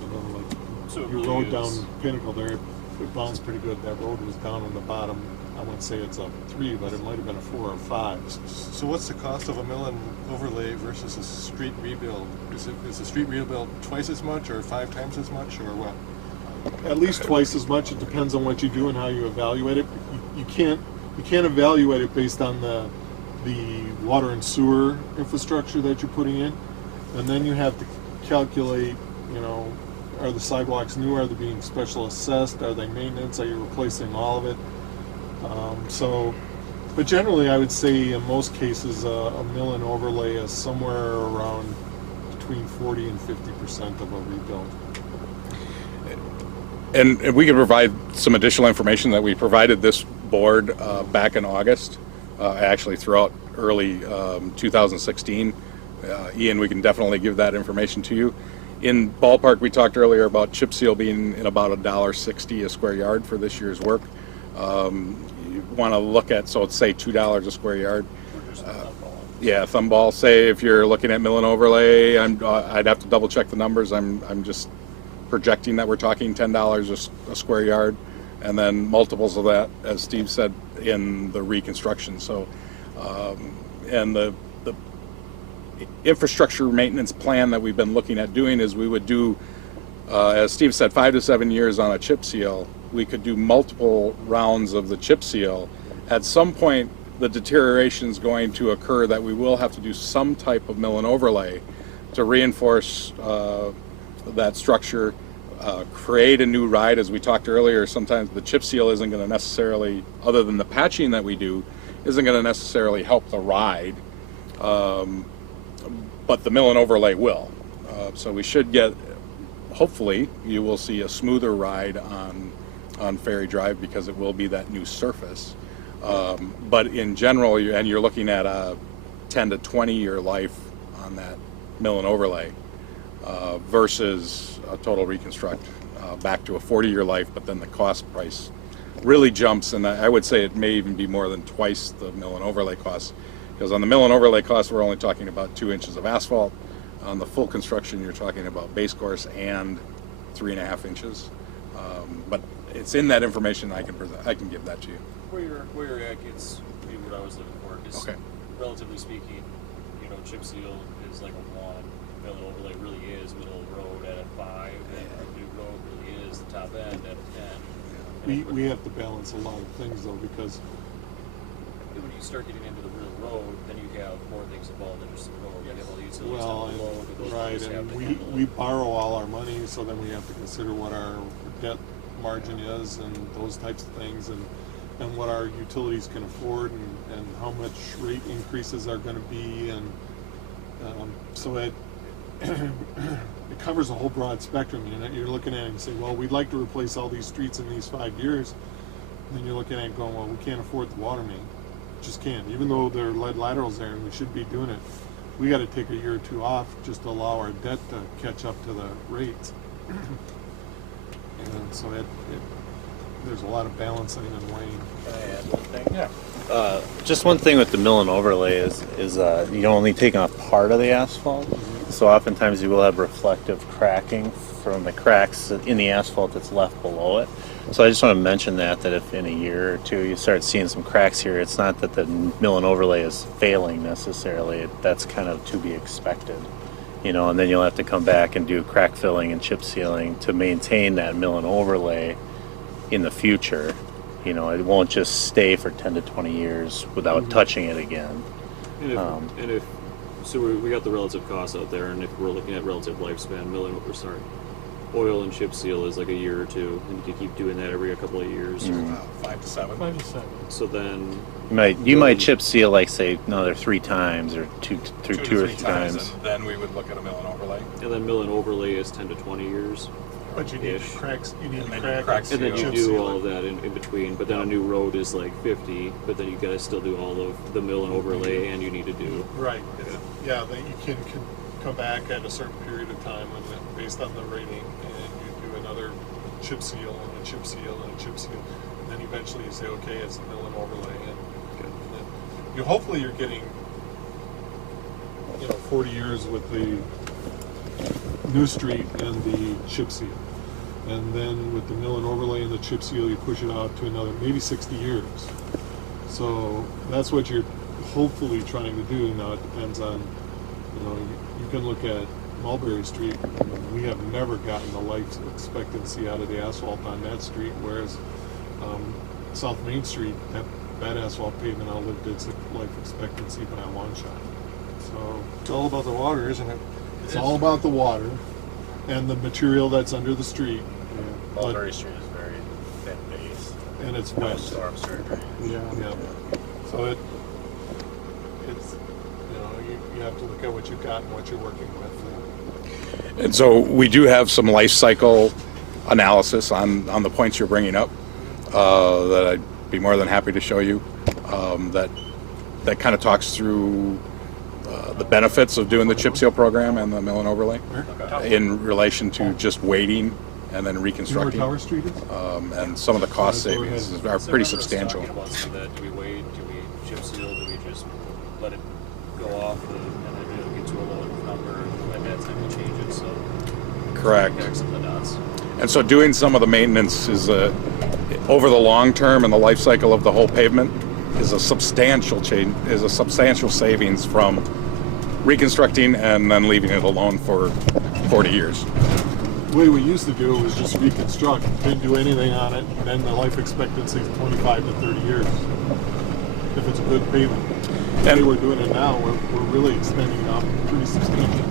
And then like So it your really road down is- Pinnacle there, it bounced pretty good. That road was down on the bottom. I wouldn't say it's a 3, but it might have been a 4 or 5. So what's the cost of a mill and overlay versus a street rebuild? Is the street rebuild twice as much or 5 times as much or what? At least twice as much. It depends on what you do and how you evaluate it. You can't evaluate it based on the water and sewer infrastructure that you're putting in, and then you have to calculate, are the sidewalks new? Are they being special assessed? Are they maintenance? Are you replacing all of it? But generally, I would say in most cases, a mill and overlay is somewhere around between 40 and 50% of a rebuild. And we can provide some additional information that we provided this board back in August, actually throughout early 2016. Ian, we can definitely give that information to you. In ballpark, we talked earlier about chip seal being in about $1.60 a square yard for this year's work. You want to look at, so it's say $2 a square yard. Yeah, thumb ball. Say if you're looking at mill and overlay, I'd have to double check the numbers. I'm just projecting that we're talking $10 a square yard, and then multiples of that, as Steve said, in the reconstruction. So, and the infrastructure maintenance plan that we've been looking at doing is we would do, as Steve said, 5 to 7 years on a chip seal. We could do multiple rounds of the chip seal. At some point, the deterioration is going to occur that we will have to do some type of mill and overlay to reinforce that structure, create a new ride. As we talked earlier, sometimes the chip seal isn't going to necessarily, other than the patching that we do, isn't going to necessarily help the ride, but the mill and overlay will. So we should get, hopefully, you will see a smoother ride on Ferry Drive because it will be that new surface. But in general, you're looking at a 10 to 20 year life on that mill and overlay versus a total reconstruct back to a 40-year life, but then the cost price really jumps, and I would say it may even be more than twice the mill and overlay cost, because on the mill and overlay cost we're only talking about 2 inches of asphalt. On the full construction you're talking about base course and 3.5 inches. But it's in that information. I can give that to you. Where you're at gets me what I was looking for, because Okay. relatively speaking, chip seal is like a 1, mill and overlay really is middle of the road at a 5, and a new road really is the top end at a 10. We have to balance a lot of things though, because When you start getting into the real road, then you have more things involved than just the road. You have all the utilities well, on the road, and those right, things have and to we handle it. borrow all our money, so then we have to consider what our debt margin is and those types of things, and what our utilities can afford, and how much rate increases are gonna be, and so it it covers a whole broad spectrum. You're looking at it and say, well, we'd like to replace all these streets in these 5 years, and then you're looking at it going, well, we can't afford the water main. Just can't, even though there are lead laterals there and we should be doing it. We got to take a year or 2 off just to allow our debt to catch up to the rates. And so there's a lot of balancing and weighing. Can I add one thing? Yeah. Just one thing with the mill and overlay is you're only taking off part of the asphalt. So oftentimes you will have reflective cracking from the cracks in the asphalt that's left below it. So I just want to mention that if in a year or two you start seeing some cracks here, it's not that the mill and overlay is failing necessarily. That's kind of to be expected. And then you'll have to come back and do crack filling and chip sealing to maintain that mill and overlay in the future. It won't just stay for 10 to 20 years without touching it again. And if so we got the relative costs out there, and if we're looking at relative lifespan, oil and chip seal is like a year or two, and you could keep doing that every couple of years. 5 to 7. 5 to 7. So then You might chip seal like say another 3 times or two or 3 times. And then we would look at a mill and overlay. and then mill and overlay is 10 to 20 years. But you need Ish. cracks, you need And then crack. you crack And then you chip do seal all it. of that in between, but then a new road is like 50, but then you gotta still do all of the mill and overlay, and you need to do. Right, yeah, that you can come back at a certain period of time and then based on the rating, and you do another chip seal and a chip seal and a chip seal. And then eventually you say, okay, it's the mill and overlay, and then hopefully you're getting, 40 years with the new street and the chip seal. And then with the mill and overlay and the chip seal, you push it out to another maybe 60 years. So that's what you're hopefully trying to do. Now it depends on, you can look at Mulberry Street. We have never gotten the life expectancy out of the asphalt on that street, whereas South Main Street, that asphalt pavement outlived its life expectancy by a long shot. So it's all about the water, isn't it? It's all about the water and the material that's under the street. Mulberry Street is very thin base. And it's wet. Storm surgery. Yeah. So it's you have to look at what you've got and what you're working with. And so we do have some life cycle analysis on the points you're bringing up that I'd be more than happy to show you. That kind of talks through the benefits of doing the chip seal program and the mill and overlay in relation to just waiting and then You know where reconstructing. Tower Street is? And some of the cost savings are pretty substantial. Talking about some of that, do we wait, do we chip seal, do we just let it go off and then it'll get to a low enough number, and by that time we'll change it, so. Correct. Connect some of the dots. And so doing some of the maintenance is over the long term and the life cycle of the whole pavement is a substantial change, is a substantial savings from reconstructing and then leaving it alone for 40 years. The way we used to do it was just reconstruct, didn't do anything on it, and then the life expectancy is 25 to 30 years. If it's a good pavement. The way we're doing it now, we're really extending it out pretty substantially.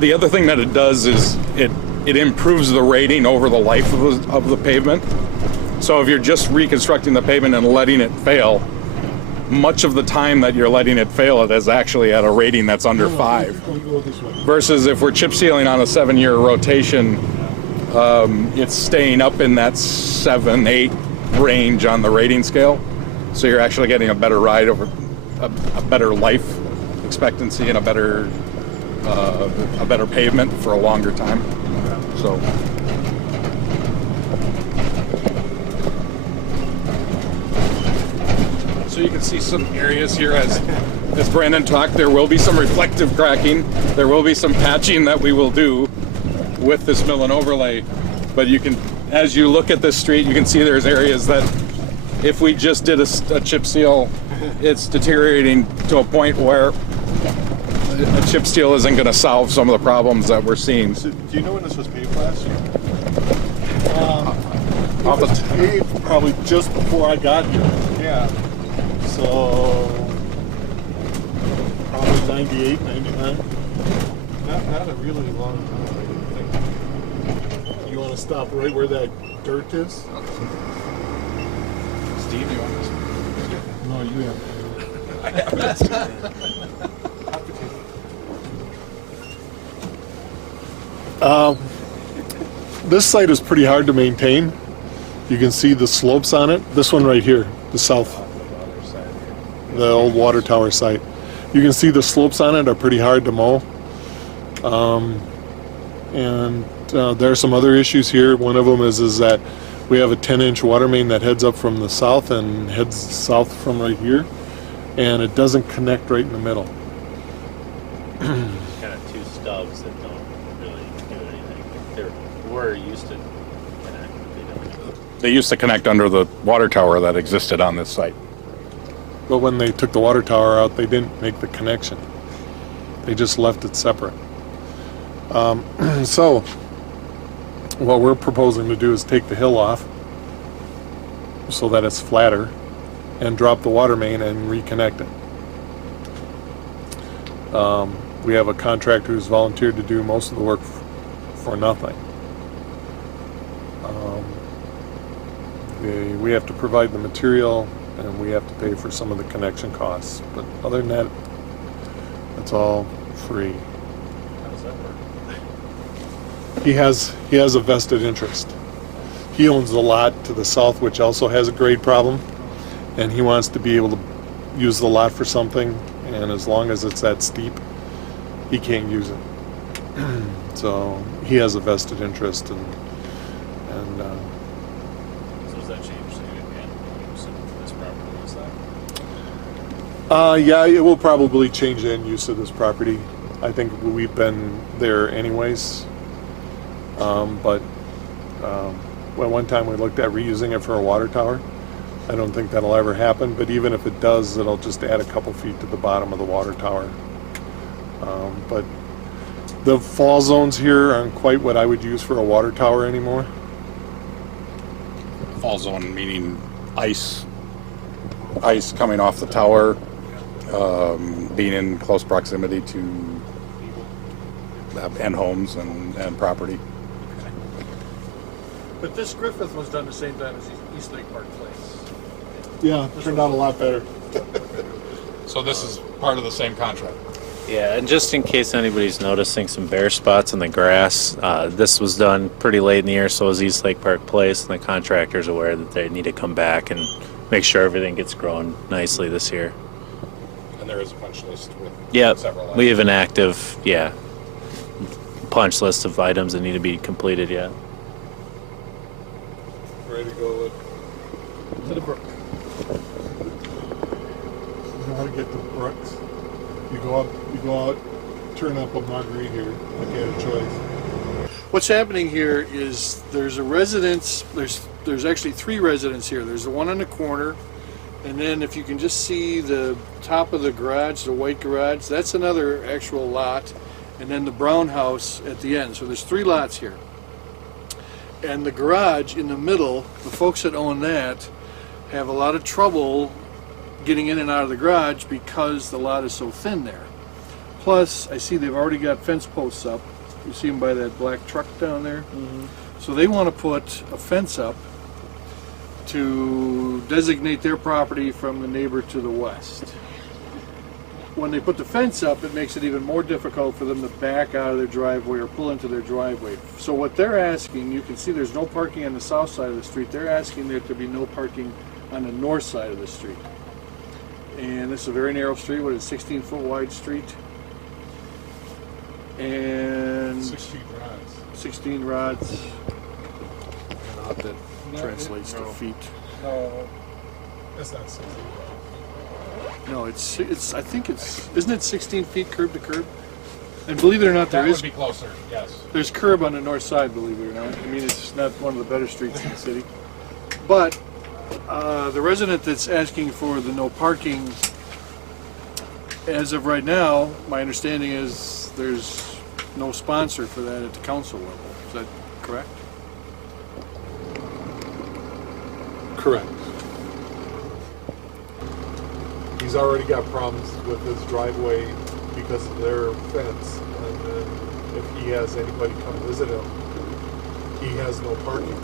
The other thing that it does is it improves the rating over the life of the pavement. So if you're just reconstructing the pavement and letting it fail, much of the time that you're letting it fail, it is actually at a rating that's under 5. We go this way. Versus if we're chip sealing on a 7-year rotation, it's staying up in that 7, 8 range on the rating scale. So you're actually getting a better ride over a better life expectancy and a better pavement for a longer time. So. So you can see some areas here as Brandon talked, there will be some reflective cracking. There will be some patching that we will do with this mill and overlay. But you can, as you look at this street, you can see there's areas that if we just did a chip seal, it's deteriorating to a point where a chip seal isn't going to solve some of the problems that we're seeing. So, do you know when this was paved last year? Off the Paved probably just before I got here. Yeah. So probably 98, 99. Not a really long time, I didn't think. You want to stop right where that dirt is? Steve, you want this? No, you have. I have This site is pretty hard to maintain. You can see the slopes on it. This one right here, the south, the old water tower site. You can see the slopes on it are pretty hard to mow. And there are some other issues here. One of them is that we have a 10-inch water main that heads up from the south and heads south from right here, and it doesn't connect right in the middle. Kind of two stubs that don't really do anything. They were used to connect, but they don't. They used to connect under the water tower that existed on this site. But when they took the water tower out, they didn't make the connection. They just left it separate. So, what we're proposing to do is take the hill off so that it's flatter and drop the water main and reconnect it. We have a contractor who's volunteered to do most of the work for nothing. We have to provide the material and we have to pay for some of the connection costs. But other than that, it's all free. How does that work? He has a vested interest. He owns the lot to the south, which also has a grade problem, and he wants to be able to use the lot for something, and as long as it's that steep, he can't use it. So he has a vested interest, and So does that change so you can't use this property, is that? yeah, it will probably change the end use of this property. I think we've been there anyways, but well, one time we looked at reusing it for a water tower. I don't think that'll ever happen, but even if it does, it'll just add a couple feet to the bottom of the water tower. But the fall zones here aren't quite what I would use for a water tower anymore. Fall zone meaning ice coming off the tower, being in close proximity to end homes and property. But this Griffith was done the same time as East Lake Park Place. Yeah, turned out a lot better. So this is part of the same contract. Yeah, and just in case anybody's noticing some bare spots in the grass, this was done pretty late in the year, so is East Lake Park Place, and the contractor's aware that they need to come back and make sure everything gets grown nicely this year. And there is a punch list with Yep, several we have an active, punch list of items that need to be completed yet. Ready to go to the brook. You know how to get to Brooks? You go out, turn up a Marguerite here, like you had a choice. What's happening here is there's a residence, there's actually three residences here. There's the one on the corner, and then if you can just see the top of the garage, the white garage, that's another actual lot, and then the brown house at the end. So there's three lots here. And the garage in the middle, the folks that own that have a lot of trouble getting in and out of the garage because the lot is so thin there. Plus, I see they've already got fence posts up. You see them by that black truck down there? Mm-hmm. So they want to put a fence up to designate their property from the neighbor to the west. When they put the fence up, it makes it even more difficult for them to back out of their driveway or pull into their driveway. So what they're asking, you can see there's no parking on the south side of the street. They're asking there to be no parking on the north side of the street. And this is a very narrow street, what is it, 16-foot wide street? And 16 rods. 16 rods. I don't know how that translates to feet. No, that's not 16 rods. No, it's. I think it's. Isn't it 16 feet curb to curb? And believe it or not, That would be closer, yes. there's curb on the north side. Believe it or not. I mean, it's not one of the better streets in the city. But the resident that's asking for the no parking, as of right now, my understanding is there's no sponsor for that at the council level. Is that correct? Correct. He's already got problems with his driveway because of their fence, and then if he has anybody come visit him, he has no parking.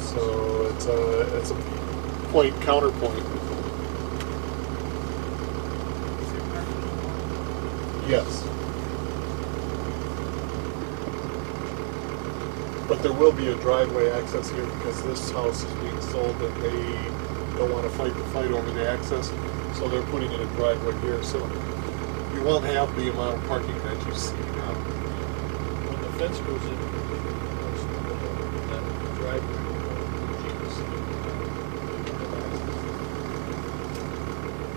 So it's a point counterpoint. Yes. But there will be a driveway access here because this house is being sold and they don't want to fight the fight over the access, so they're putting in a driveway here. So you won't have the amount of parking that you see now. fence goes in, that driveway,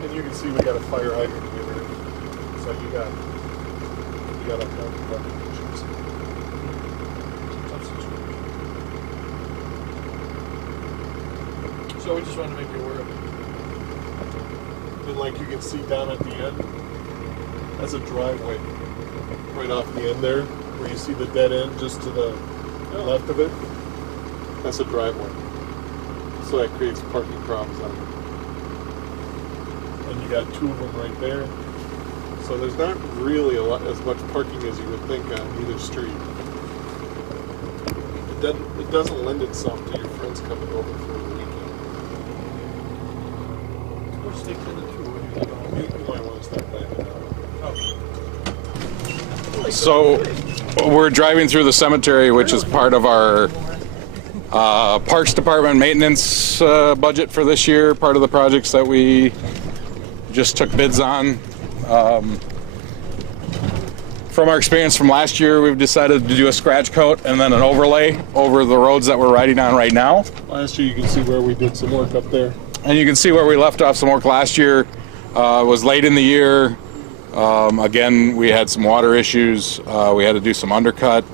And you can see we got a fire hydrant here, so you got a So we just wanted to make you aware of it. And like you can see down at the end, that's a driveway. Right off the end there, where you see the dead end just to the left of it, that's a driveway. So that creates parking problems on it. And you got two of them right there. So there's not really as much parking as you would think on either street. It doesn't lend itself to your friends coming over for the weekend. Go stick to the two. You might want to stop by it. So we're driving through the cemetery, which is part of our Parks Department maintenance budget for this year, part of the projects that we just took bids on. From our experience from last year, we've decided to do a scratch coat and then an overlay over the roads that we're riding on right now. Last year, you can see where we did some work up there. And you can see where we left off some work last year. It was late in the year. Again, we had some water issues. We had to do some undercut.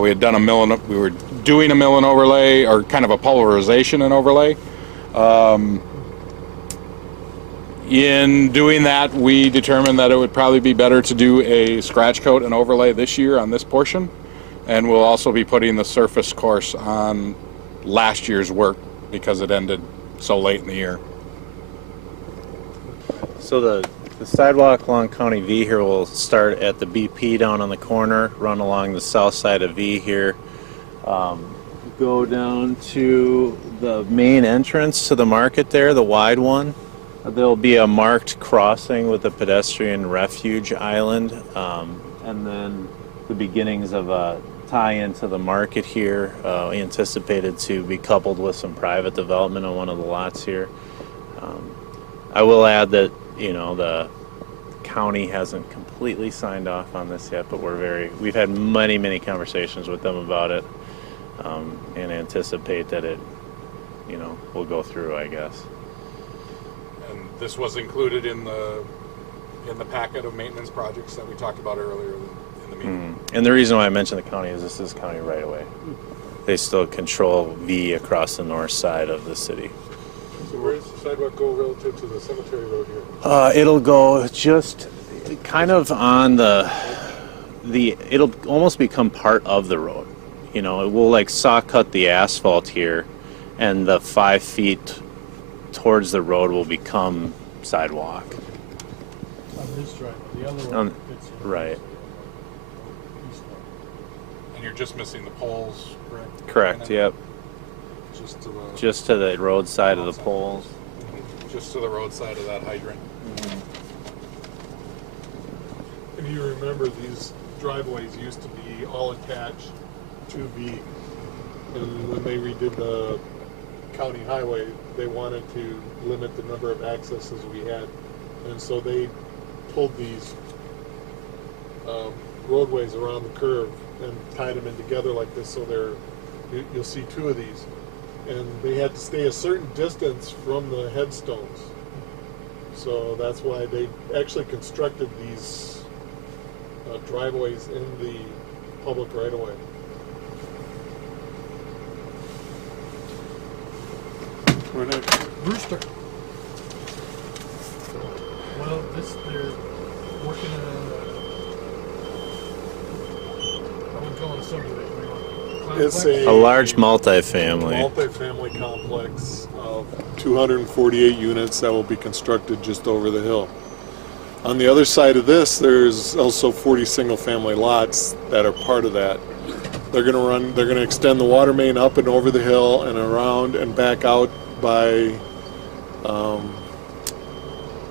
We had done we were doing a mill and overlay, or kind of a pulverization and overlay. In doing that, we determined that it would probably be better to do a scratch coat and overlay this year on this portion. And we'll also be putting the surface course on last year's work because it ended so late in the year. So the sidewalk along County V here will start at the BP down on the corner, run along the south side of V here, go down to the main entrance to the market there, the wide one. There'll be a marked crossing with a pedestrian refuge island, and then the beginnings of a tie-in to the market here, anticipated to be coupled with some private development on one of the lots here. I will add that, you know, the county hasn't completely signed off on this yet, but we've had many conversations with them about it, and anticipate that it, you know, will go through, I guess. And this was included in the packet of maintenance projects that we talked about earlier in the meeting. And the reason why I mentioned the county is this is county right away. They still control V across the north side of the city. So where does the sidewalk go relative to the cemetery road here? It'll go just kind of on it'll almost become part of the road. You know, it will like saw cut the asphalt here, and the 5 feet towards the road will become sidewalk. On this driveway, the other one. it's- Right. And you're just missing the poles, correct? Correct, yep. Just to the Just to the road side of the poles. just to the roadside of that hydrant. And you remember these driveways used to be all attached to V. And when they redid the county highway, they wanted to limit the number of accesses we had. And so they pulled these roadways around the curve and tied them in together like this, so you'll see two of these. And they had to stay a certain distance from the headstones. So that's why they actually constructed these driveways in the public right-of-way. Brewster. Well, they're working on I wouldn't call it a subdivision. It's A large multifamily. multi-family complex of 248 units that will be constructed just over the hill. On the other side of this, there's also 40 single-family lots that are part of that. They're going to extend the water main up and over the hill and around and back out by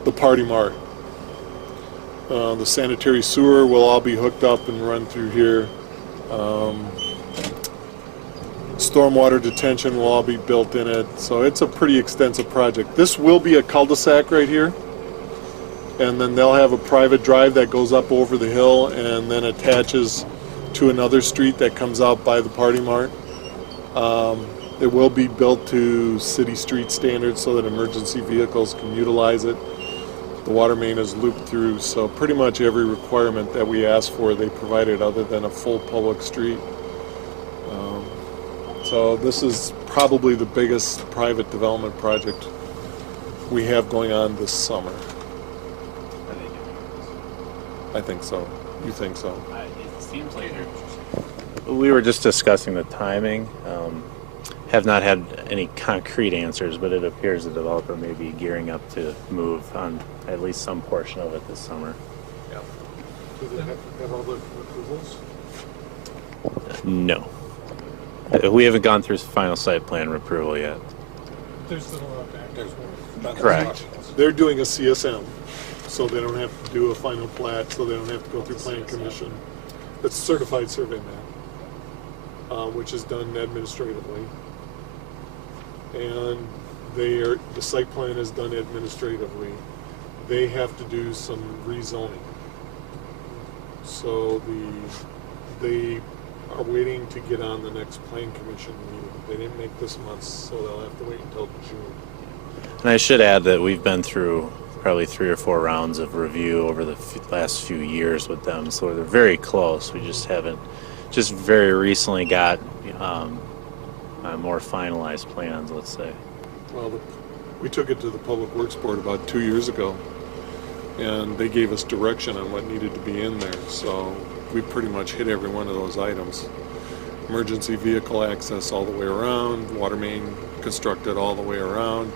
the Party Mart. The sanitary sewer will all be hooked up and run through here. Stormwater detention will all be built in it, so it's a pretty extensive project. This will be a cul-de-sac right here, and then they'll have a private drive that goes up over the hill and then attaches to another street that comes out by the Party Mart. It will be built to city street standards so that emergency vehicles can utilize it. The water main is looped through, so pretty much every requirement that we asked for, they provided other than a full public street. So this is probably the biggest private development project we have going on this summer. I think so. You think so? It seems like we were just discussing the timing. Have not had any concrete answers, but it appears the developer may be gearing up to move on at least some portion of it this summer. Do they have all the approvals? No. We haven't gone through final site plan approval yet. Correct. They're doing a CSM, so they don't have to do a final plat, so they don't have to go through plan commission. It's a certified survey map, which is done administratively. And the site plan is done administratively. They have to do some rezoning. So they are waiting to get on the next plan commission meeting. They didn't make this month, so they'll have to wait until June. And I should add that we've been through probably 3 or 4 rounds of review over the last few years with them, so they're very close. We just haven't, just very recently got more finalized plans, let's say. Well, we took it to the Public Works Board about 2 years ago, and they gave us direction on what needed to be in there, so we pretty much hit every one of those items. Emergency vehicle access all the way around, water main constructed all the way around,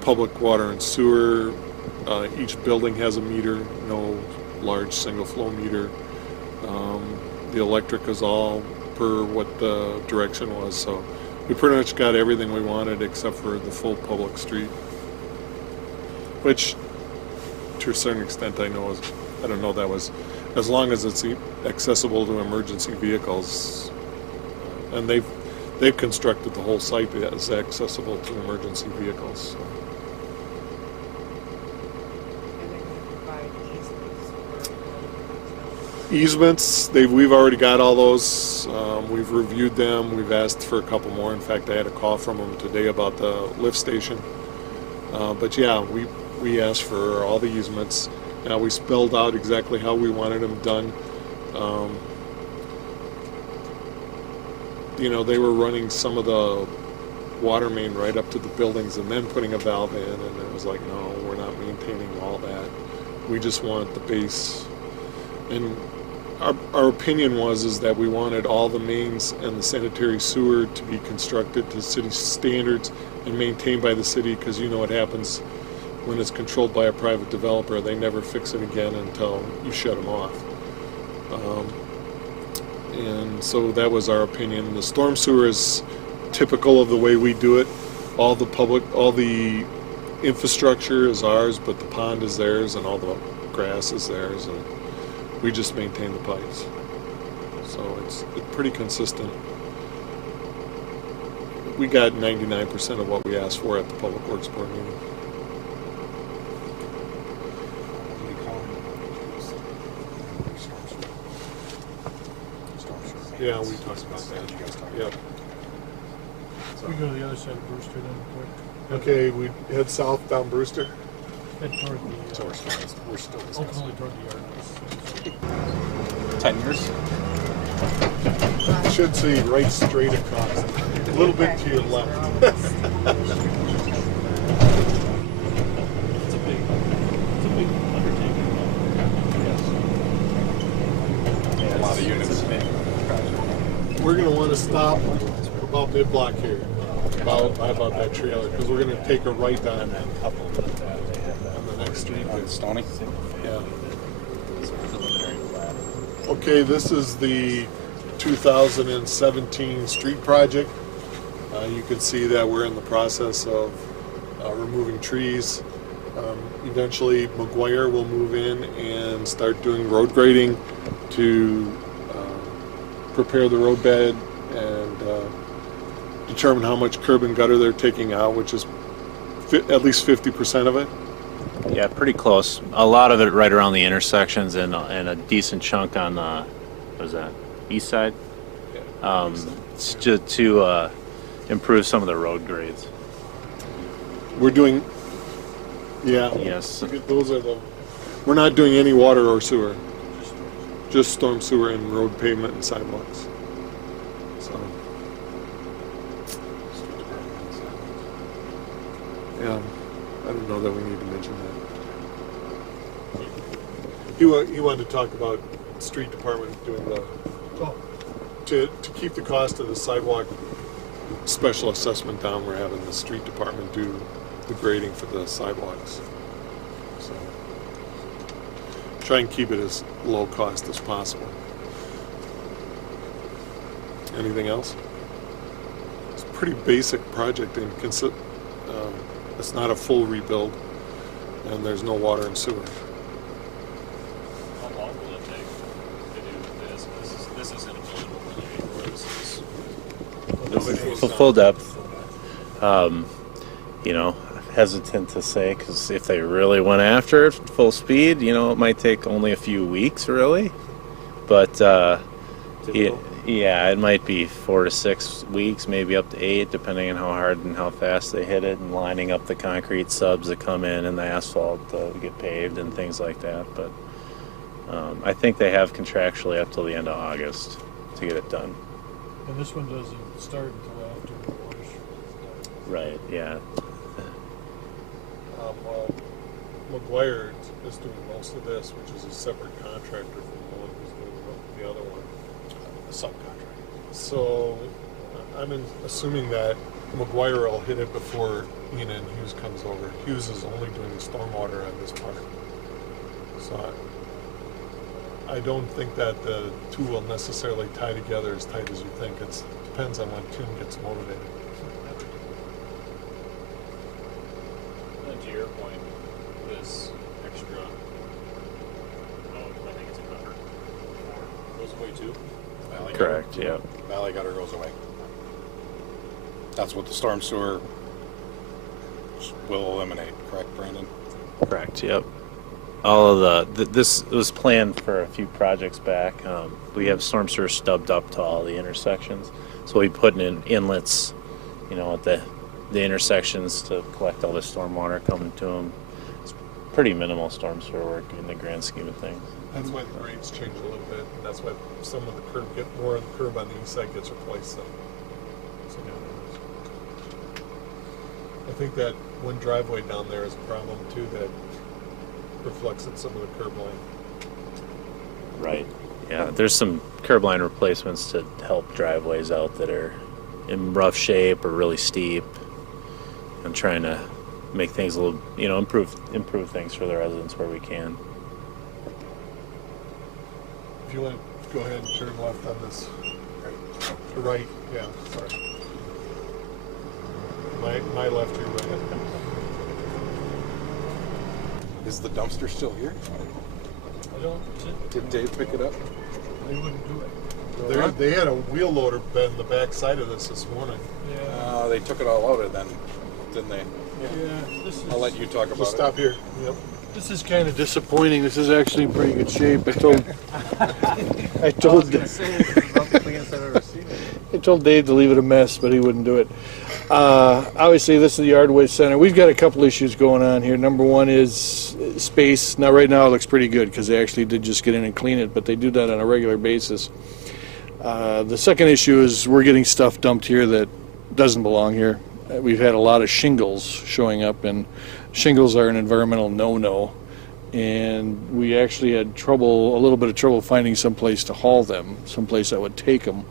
public water and sewer, each building has a meter, no large single flow meter. The electric is all per what the direction was, so we pretty much got everything we wanted except for the full public street, which to a certain extent I don't know that was, as long as it's accessible to emergency vehicles, and they've constructed the whole site that is accessible to emergency vehicles. So. Easements, we've already got all those. We've reviewed them. We've asked for a couple more. In fact, I had a call from them today about the lift station. But yeah, we asked for all the easements. Now we spelled out exactly how we wanted them done. You know, they were running some of the water main right up to the buildings and then putting a valve in, and it was like, no, we're not maintaining all that. We just want the base. And our opinion is that we wanted all the mains and the sanitary sewer to be constructed to city standards and maintained by the city, because you know what happens when it's controlled by a private developer. They never fix it again until you shut them off. And so that was our opinion. The storm sewer is typical of the way we do it. All the infrastructure is ours, but the pond is theirs and all the grass is theirs, and we just maintain the pipes. So it's pretty consistent. We got 99% of what we asked for at the Public Works Board meeting. Yeah, we talked about that. Yep. We go to the other side of Brewster then, quick. Okay, we head south down Brewster. Head toward the, We're still ultimately toward the yard. 10 years? Should see right straight across. A little bit to your left. It's a big undertaking. A lot of units. We're going to want to stop about mid-block here, about that trailer, because we're going to take a right on the next street. On Stony? Yeah. Okay, this is the 2017 street project. You can see that we're in the process of removing trees. Eventually, McGuire will move in and start doing road grading to prepare the road bed and determine how much curb and gutter they're taking out, which is at least 50% of it. Yeah, pretty close. A lot of it right around the intersections, and a decent chunk on what is that? east side, to improve some of the road grades. We're doing, yeah. Yes. Those are the, we're not doing any water or sewer. Just storm sewer and road pavement and sidewalks. So. Yeah, I don't know that we need to mention that. He wanted to talk about street department doing the, to keep the cost of the sidewalk special assessment down, we're having the street department do the grading for the sidewalks. So, try and keep it as low cost as possible. Anything else? It's a pretty basic project and it's not a full rebuild, and there's no water and sewer. How long will it take to do this? This isn't a full Full depth. Hesitant to say, because if they really went after it full speed, it might take only a few weeks, really. But it might be 4 to 6 weeks, maybe up to 8, depending on how hard and how fast they hit it, and lining up the concrete subs that come in and the asphalt to get paved and things like that. But I think they have contractually up till the end of August to get it done. And this one doesn't start until after the water. Right, yeah. McGuire is doing most of this, which is a separate contractor from the one who's doing the other one. A subcontract. So I'm assuming that McGuire will hit it before Ian and Hughes comes over. Hughes is only doing the stormwater on this part. So I don't think that the two will necessarily tie together as tight as you think. It depends on when Tim gets motivated. And to your point, this extra, I think it's a gutter, goes away too. Correct, yeah. Valley gutter goes away. That's what the storm sewer will eliminate, correct, Brandon? Correct, yep. All of this was planned for a few projects back. We have storm sewer stubbed up to all the intersections. So we put in inlets, at the intersections to collect all the storm water coming to them. It's pretty minimal storm sewer work in the grand scheme of things. That's why the grades change a little bit, and that's why some of the curb more of the curb on the east side gets replaced. So, I think that one driveway down there is a problem too, that reflects in some of the curb line. Right. Yeah, there's some curb line replacements to help driveways out that are in rough shape or really steep, and trying to make things a little, improve things for the residents where we can. If you want to go ahead and turn left on this. Right, yeah, sorry. My left, your right. Is the dumpster still here? I don't, Did Dave pick it up? they wouldn't do it. They had a wheel loader bed in the back side of this morning. Yeah. They took it all out of then, didn't they? Yeah, this is. I'll let you talk Just about stop here. Yep. This is kind of disappointing. This is actually in pretty good shape. I told Dave to leave it a mess, but he wouldn't do it. Obviously, this is the Yard Waste Center. We've got a couple issues going on here. Number one is space. Now, right now, it looks pretty good because they actually did just get in and clean it, but they do that on a regular basis. The second issue is we're getting stuff dumped here that doesn't belong here. We've had a lot of shingles showing up, and shingles are an environmental no-no. And we actually had a little bit of trouble finding some place to haul them, someplace that would take them.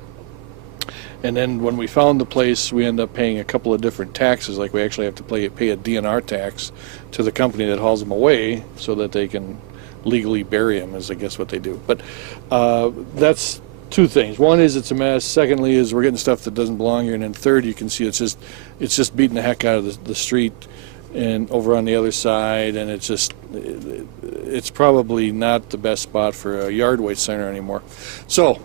And then when we found the place, we end up paying a couple of different taxes, like we actually have to pay a DNR tax to the company that hauls them away so that they can legally bury them, is I guess what they do. But that's two things. One is it's a mess. Secondly is we're getting stuff that doesn't belong here. And then third, you can see it's just beating the heck out of the street and over on the other side, and it's probably not the best spot for a yard waste center anymore. So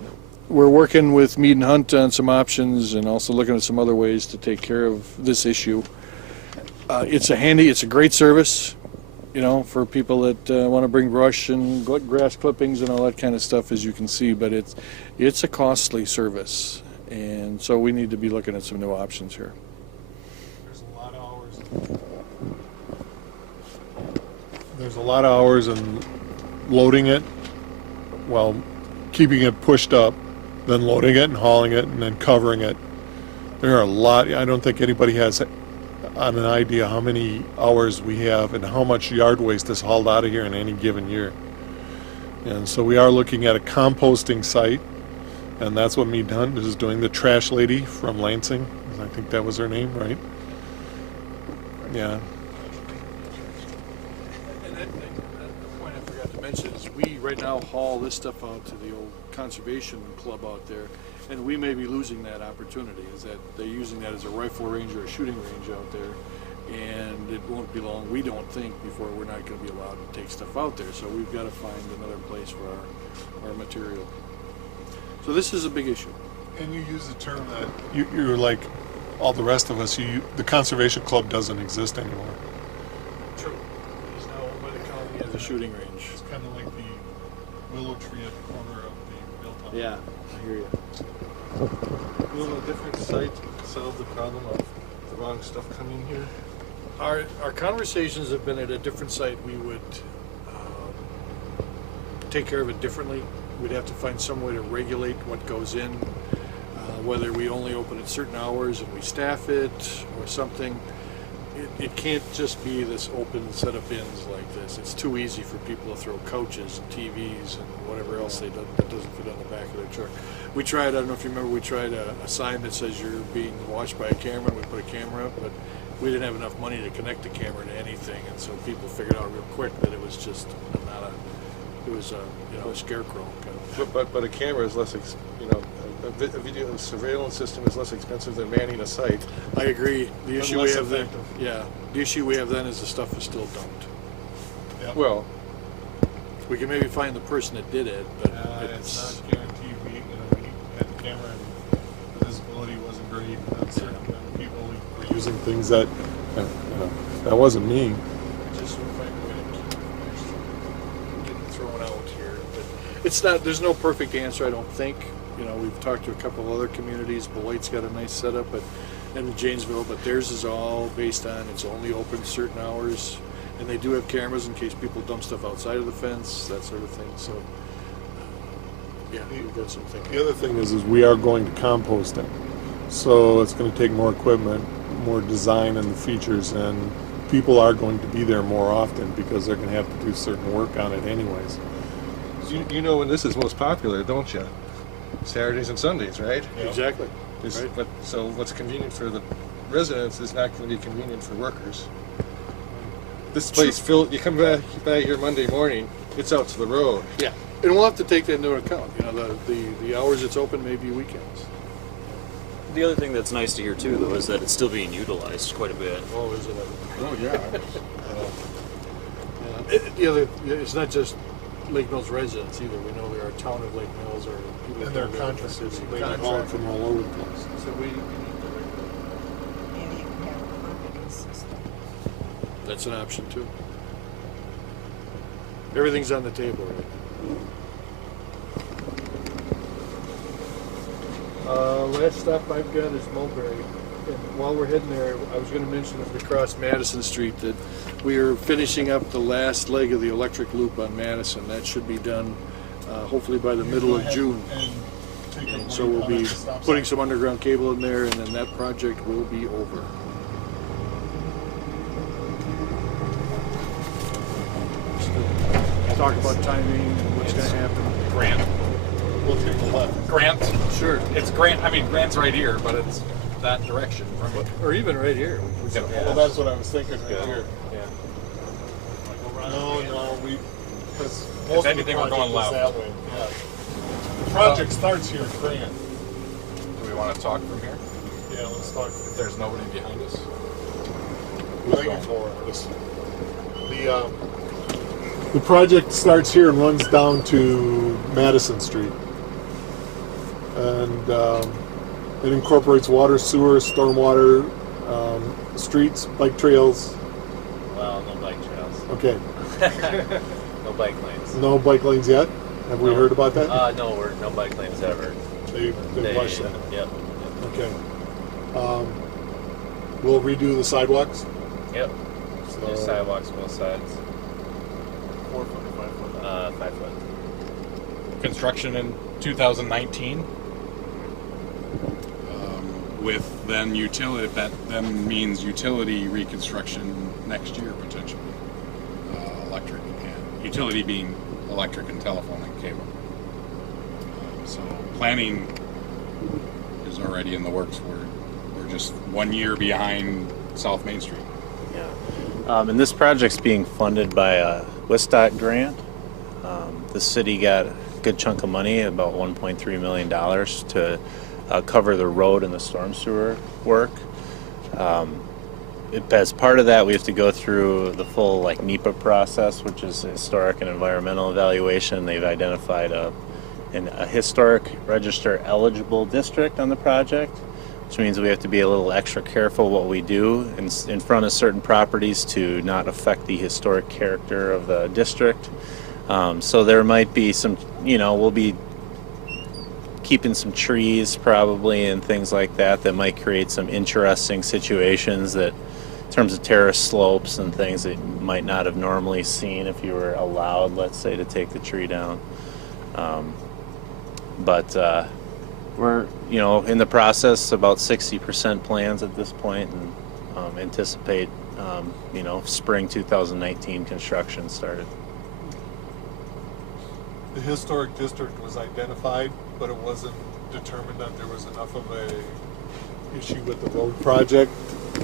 we're working with Mead and Hunt on some options and also looking at some other ways to take care of this issue. It's a great service. you know, for people that want to bring brush and grass clippings and all that kind of stuff, as you can see, but it's a costly service. And so we need to be looking at some new options here. There's a lot of hours. There's a lot of hours in loading it, well, keeping it pushed up, then loading it and hauling it and then covering it. There are a lot. I don't think anybody has an idea how many hours we have and how much yard waste is hauled out of here in any given year. And so we are looking at a composting site, and that's what Me Done is doing. The trash lady from Lansing, I think that was her name, right? Yeah. And the point I forgot to mention is we right now haul this stuff out to the old conservation club out there, and we may be losing that opportunity, is that they're using that as a rifle range or a shooting range out there, and it won't be long, we don't think, before we're not going to be allowed to take stuff out there. So we've got to find another place for our material. So this is a big issue. And you use the term that you're like all the rest of us. The conservation club doesn't exist anymore. True. It is now owned by the county as a shooting range. It's kind of like the willow tree at the corner of the Milltown. Yeah, I hear you. Will a different site solve the problem of the wrong stuff coming here? Our conversations have been at a different site. We would take care of it differently. We'd have to find some way to regulate what goes in, whether we only open at certain hours and we staff it or something. It can't just be this open set of bins like this. It's too easy for people to throw couches and TVs and whatever else that doesn't fit on the back of their truck. We tried, I don't know if you remember, we tried a sign that says you're being watched by a camera. We put a camera up, but we didn't have enough money to connect the camera to anything, and so people figured out real quick that it was just not a, it was a, you know, a scarecrow kind of. But a camera is less, a video surveillance system is less expensive than manning a site. I agree. The issue we less have then, effective. yeah, the issue we have then is the stuff is still dumped. Yeah. Well, We can maybe find the person that did it, but It's not guaranteed. We had the camera and the visibility wasn't great. And certain people were using things that, that wasn't me. just we'll find a way to keep getting thrown out here. But it's not. There's no perfect answer, I don't think. You know, we've talked to a couple of other communities. Beloit's got a nice setup, and Janesville, but theirs is all based on it's only open certain hours, and they do have cameras in case people dump stuff outside of the fence, that sort of thing. So, yeah, we've got some thinking. The other thing is we are going to compost it. So it's going to take more equipment, more design and the features, and people are going to be there more often because they're going to have to do certain work on it anyways. you know when this is most popular, don't you? Saturdays and Sundays, right? Exactly. Right. But so what's convenient for the residents is not going to be convenient for workers. This place filled. You come back by here Monday morning, it's out to the road. Yeah, and we'll have to take that into account. You know, the hours it's open may be weekends. The other thing that's nice to hear too, though, is that it's still being utilized quite a bit. Oh, is it? Oh yeah. It's not just Lake Mills residents either. We know there are town of Lake Mills or people. And they're that live in the contractors. city. They haul it from all over the place. So we need to And you can have a permitting system. that's an option too. Everything's on the table right now. Last stop I've got is Mulberry. And while we're heading there, I was going to mention as we cross Madison Street that we are finishing up the last leg of the electric loop on Madison. That should be done hopefully by the middle of June. And so we'll be putting some underground cable in there, and then that project will be over. Talk about timing and what's going to happen. Grant. We'll take a left. Grant. Sure. It's Grant. I mean, Grant's right here, but it's that direction. Or even right here. Well, that's what I was thinking right here. Yeah. No, because If most of the anything, we're project going is left. that way. Yeah. The project starts here at Grant. Do we want to talk from here? Yeah, let's talk. If there's nobody behind us. I think it's more this. The project starts here and runs down to Madison Street, and it incorporates water, sewer, stormwater, streets, bike trails. Well, no bike trails. Okay. No bike lanes. No bike lanes yet? Have we heard about that? No, no bike lanes ever. They flushed that. Yep. Okay. We'll redo the sidewalks? Yep. So- Sidewalks both sides. 4 foot or 5 foot? 5 foot. Construction in 2019. With then utility, that then means utility reconstruction next year potentially. Electric and utility being electric and telephone and cable. So planning is already in the works. We're just 1 year behind South Main Street. Yeah. And this project's being funded by a WISDOT grant. The city got a good chunk of money, about $1.3 million, to cover the road and the storm sewer work. As part of that, we have to go through the full NEPA process, which is historic and environmental evaluation. They've identified a historic register eligible district on the project, which means we have to be a little extra careful what we do in front of certain properties to not affect the historic character of the district. So there might be some, we'll be keeping some trees probably and things like that might create some interesting situations that in terms of terrace slopes and things that you might not have normally seen if you were allowed, let's say, to take the tree down. But we're, in the process, about 60% plans at this point, and anticipate, spring 2019 construction started. The historic district was identified, but it wasn't determined that there was enough of a issue with the road project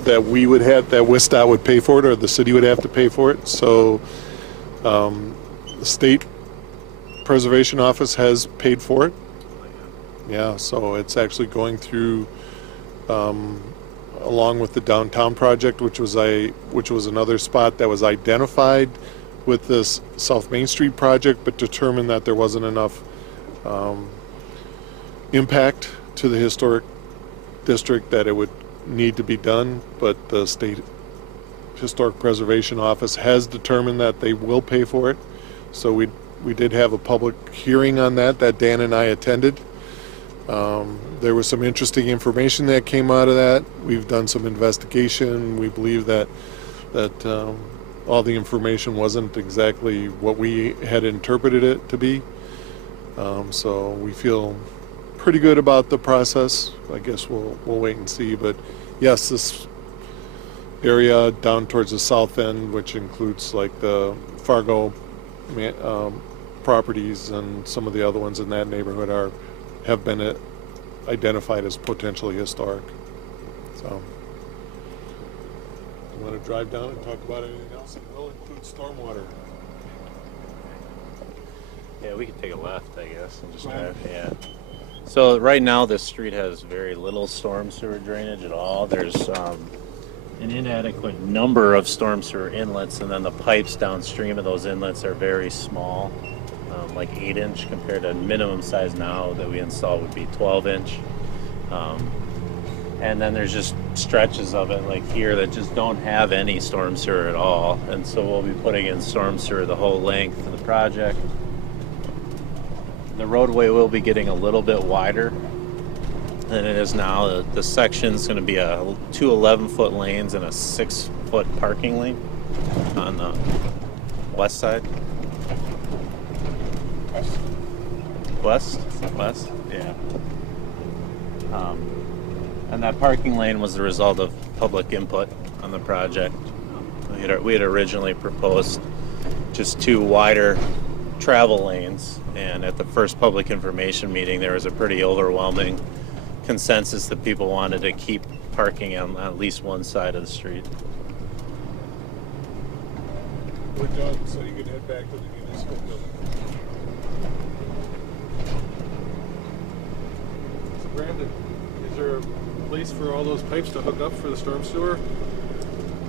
that that WISDOT would pay for it, or the city would have to pay for it. So the State Preservation Office has paid for it. Yeah, so it's actually going through along with the downtown project, which was another spot that was identified with this South Main Street project, but determined that there wasn't enough impact to the historic district that it would need to be done. But the State Historic Preservation Office has determined that they will pay for it. So we did have a public hearing on that Dan and I attended. There was some interesting information that came out of that. We've done some investigation. We believe that all the information wasn't exactly what we had interpreted it to be. So we feel pretty good about the process. I guess we'll wait and see. But yes, this area down towards the south end, which includes the Fargo properties and some of the other ones in that neighborhood have been identified as potentially historic. So you want to drive down and talk about anything else? And we'll include stormwater. Yeah, we could take a left, I guess, and just drive. Yeah. So right now, this street has very little storm sewer drainage at all. There's an inadequate number of storm sewer inlets, and then the pipes downstream of those inlets are very small, like 8-inch compared to minimum size now that we install would be 12-inch. And then there's just stretches of it like here that just don't have any storm sewer at all. And so we'll be putting in storm sewer the whole length of the project. The roadway will be getting a little bit wider than it is now. The section's going to be two 11-foot lanes and a 6-foot parking lane on the west side. West? Yeah. And that parking lane was the result of public input on the project. We had originally proposed just 2 wider travel lanes, and at the first public information meeting there was a pretty overwhelming consensus that people wanted to keep parking on at least one side of the street. We're done, so you can head back to the municipal building. So Brandon, is there a place for all those pipes to hook up for the storm sewer?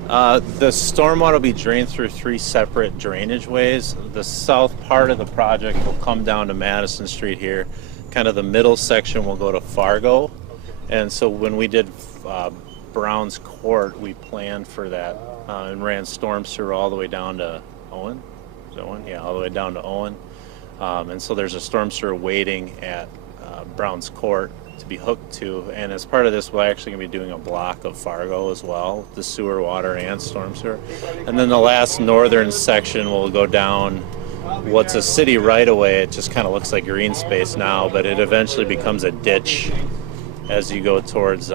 The stormwater will be drained through 3 separate drainage ways. The south part of the project will come down to Madison Street here. Kind of the middle section will go to Fargo. Okay. And so when we did Brown's Court, we planned for that and ran storm sewer all the way down to Owen. Is that Owen? Yeah, all the way down to Owen. And so there's a storm sewer waiting at Brown's Court to be hooked to. And as part of this, we're actually going to be doing a block of Fargo as well, the sewer, water, and storm sewer. And then the last northern section will go down what's a city right away. It just kind of looks like green space now, but it eventually becomes a ditch as you go towards Is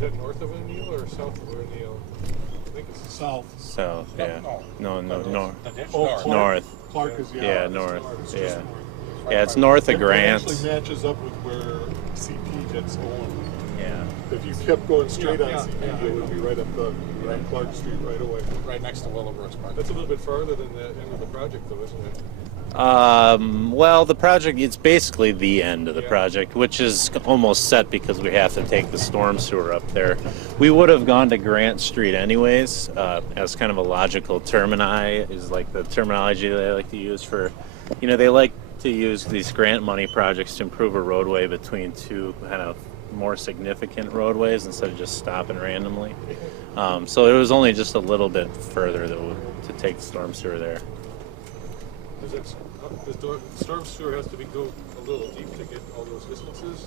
that north of O'Neill or south of O'Neill? I think it's south. south. Yeah. No, north. Clark. North. Clark is Yeah, it's north. It's Yeah. just north. Yeah, it's north of It Grant. actually matches up with where CP gets going. Yeah. If you kept going straight on Yeah, CP, yeah, it would be right up the Clark Street right away. Right next to Willowbrook Park. That's a little bit farther than the end of the project, though, isn't it? Well, the project, it's basically the end of the Yeah. project, which is almost set because we have to take the storm sewer up there. We would have gone to Grant Street anyways, as kind of a logical termini, is like the terminology they like to use for, they like to use these grant money projects to improve a roadway between two kind of more significant roadways instead of just stopping randomly. So it was only just a little bit further to take the storm sewer there. The storm sewer has to go a little deep to get all those distances.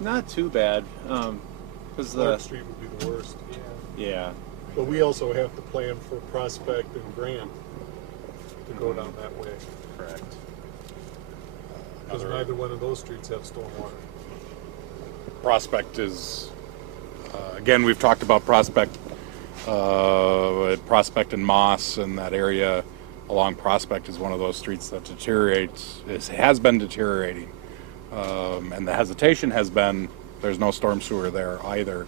Not too bad. Because Clark Street would be the worst. yeah. But we also have to plan for Prospect and Grant to go down that way. Correct. Because neither one of those streets have stormwater. Prospect is, again, we've talked about Prospect, Prospect and Moss, and that area along Prospect is one of those streets that has been deteriorating. And the hesitation has been, there's no storm sewer there either.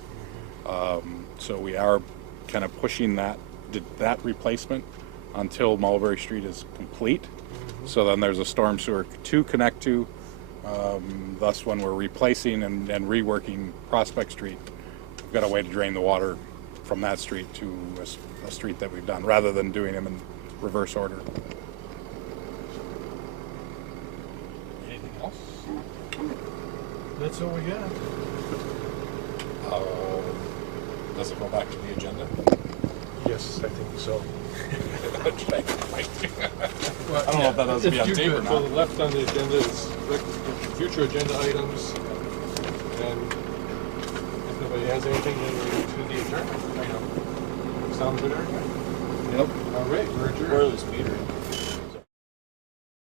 So we are kind of pushing that replacement until Mulberry Street is complete. So then there's a storm sewer to connect to. Thus, when we're replacing and reworking Prospect Street, we've got a way to drain the water from that street to a street that we've done, rather than doing them in reverse order. Anything else? That's all we got. Does it go back to the agenda? Yes, I think so. I don't know if that has to be on tape or To not. the left on the agenda is future agenda items, and if nobody has anything, then we're to the adjournment. Sound good, Eric? Yep. All right, we're adjourned. Where is Peter?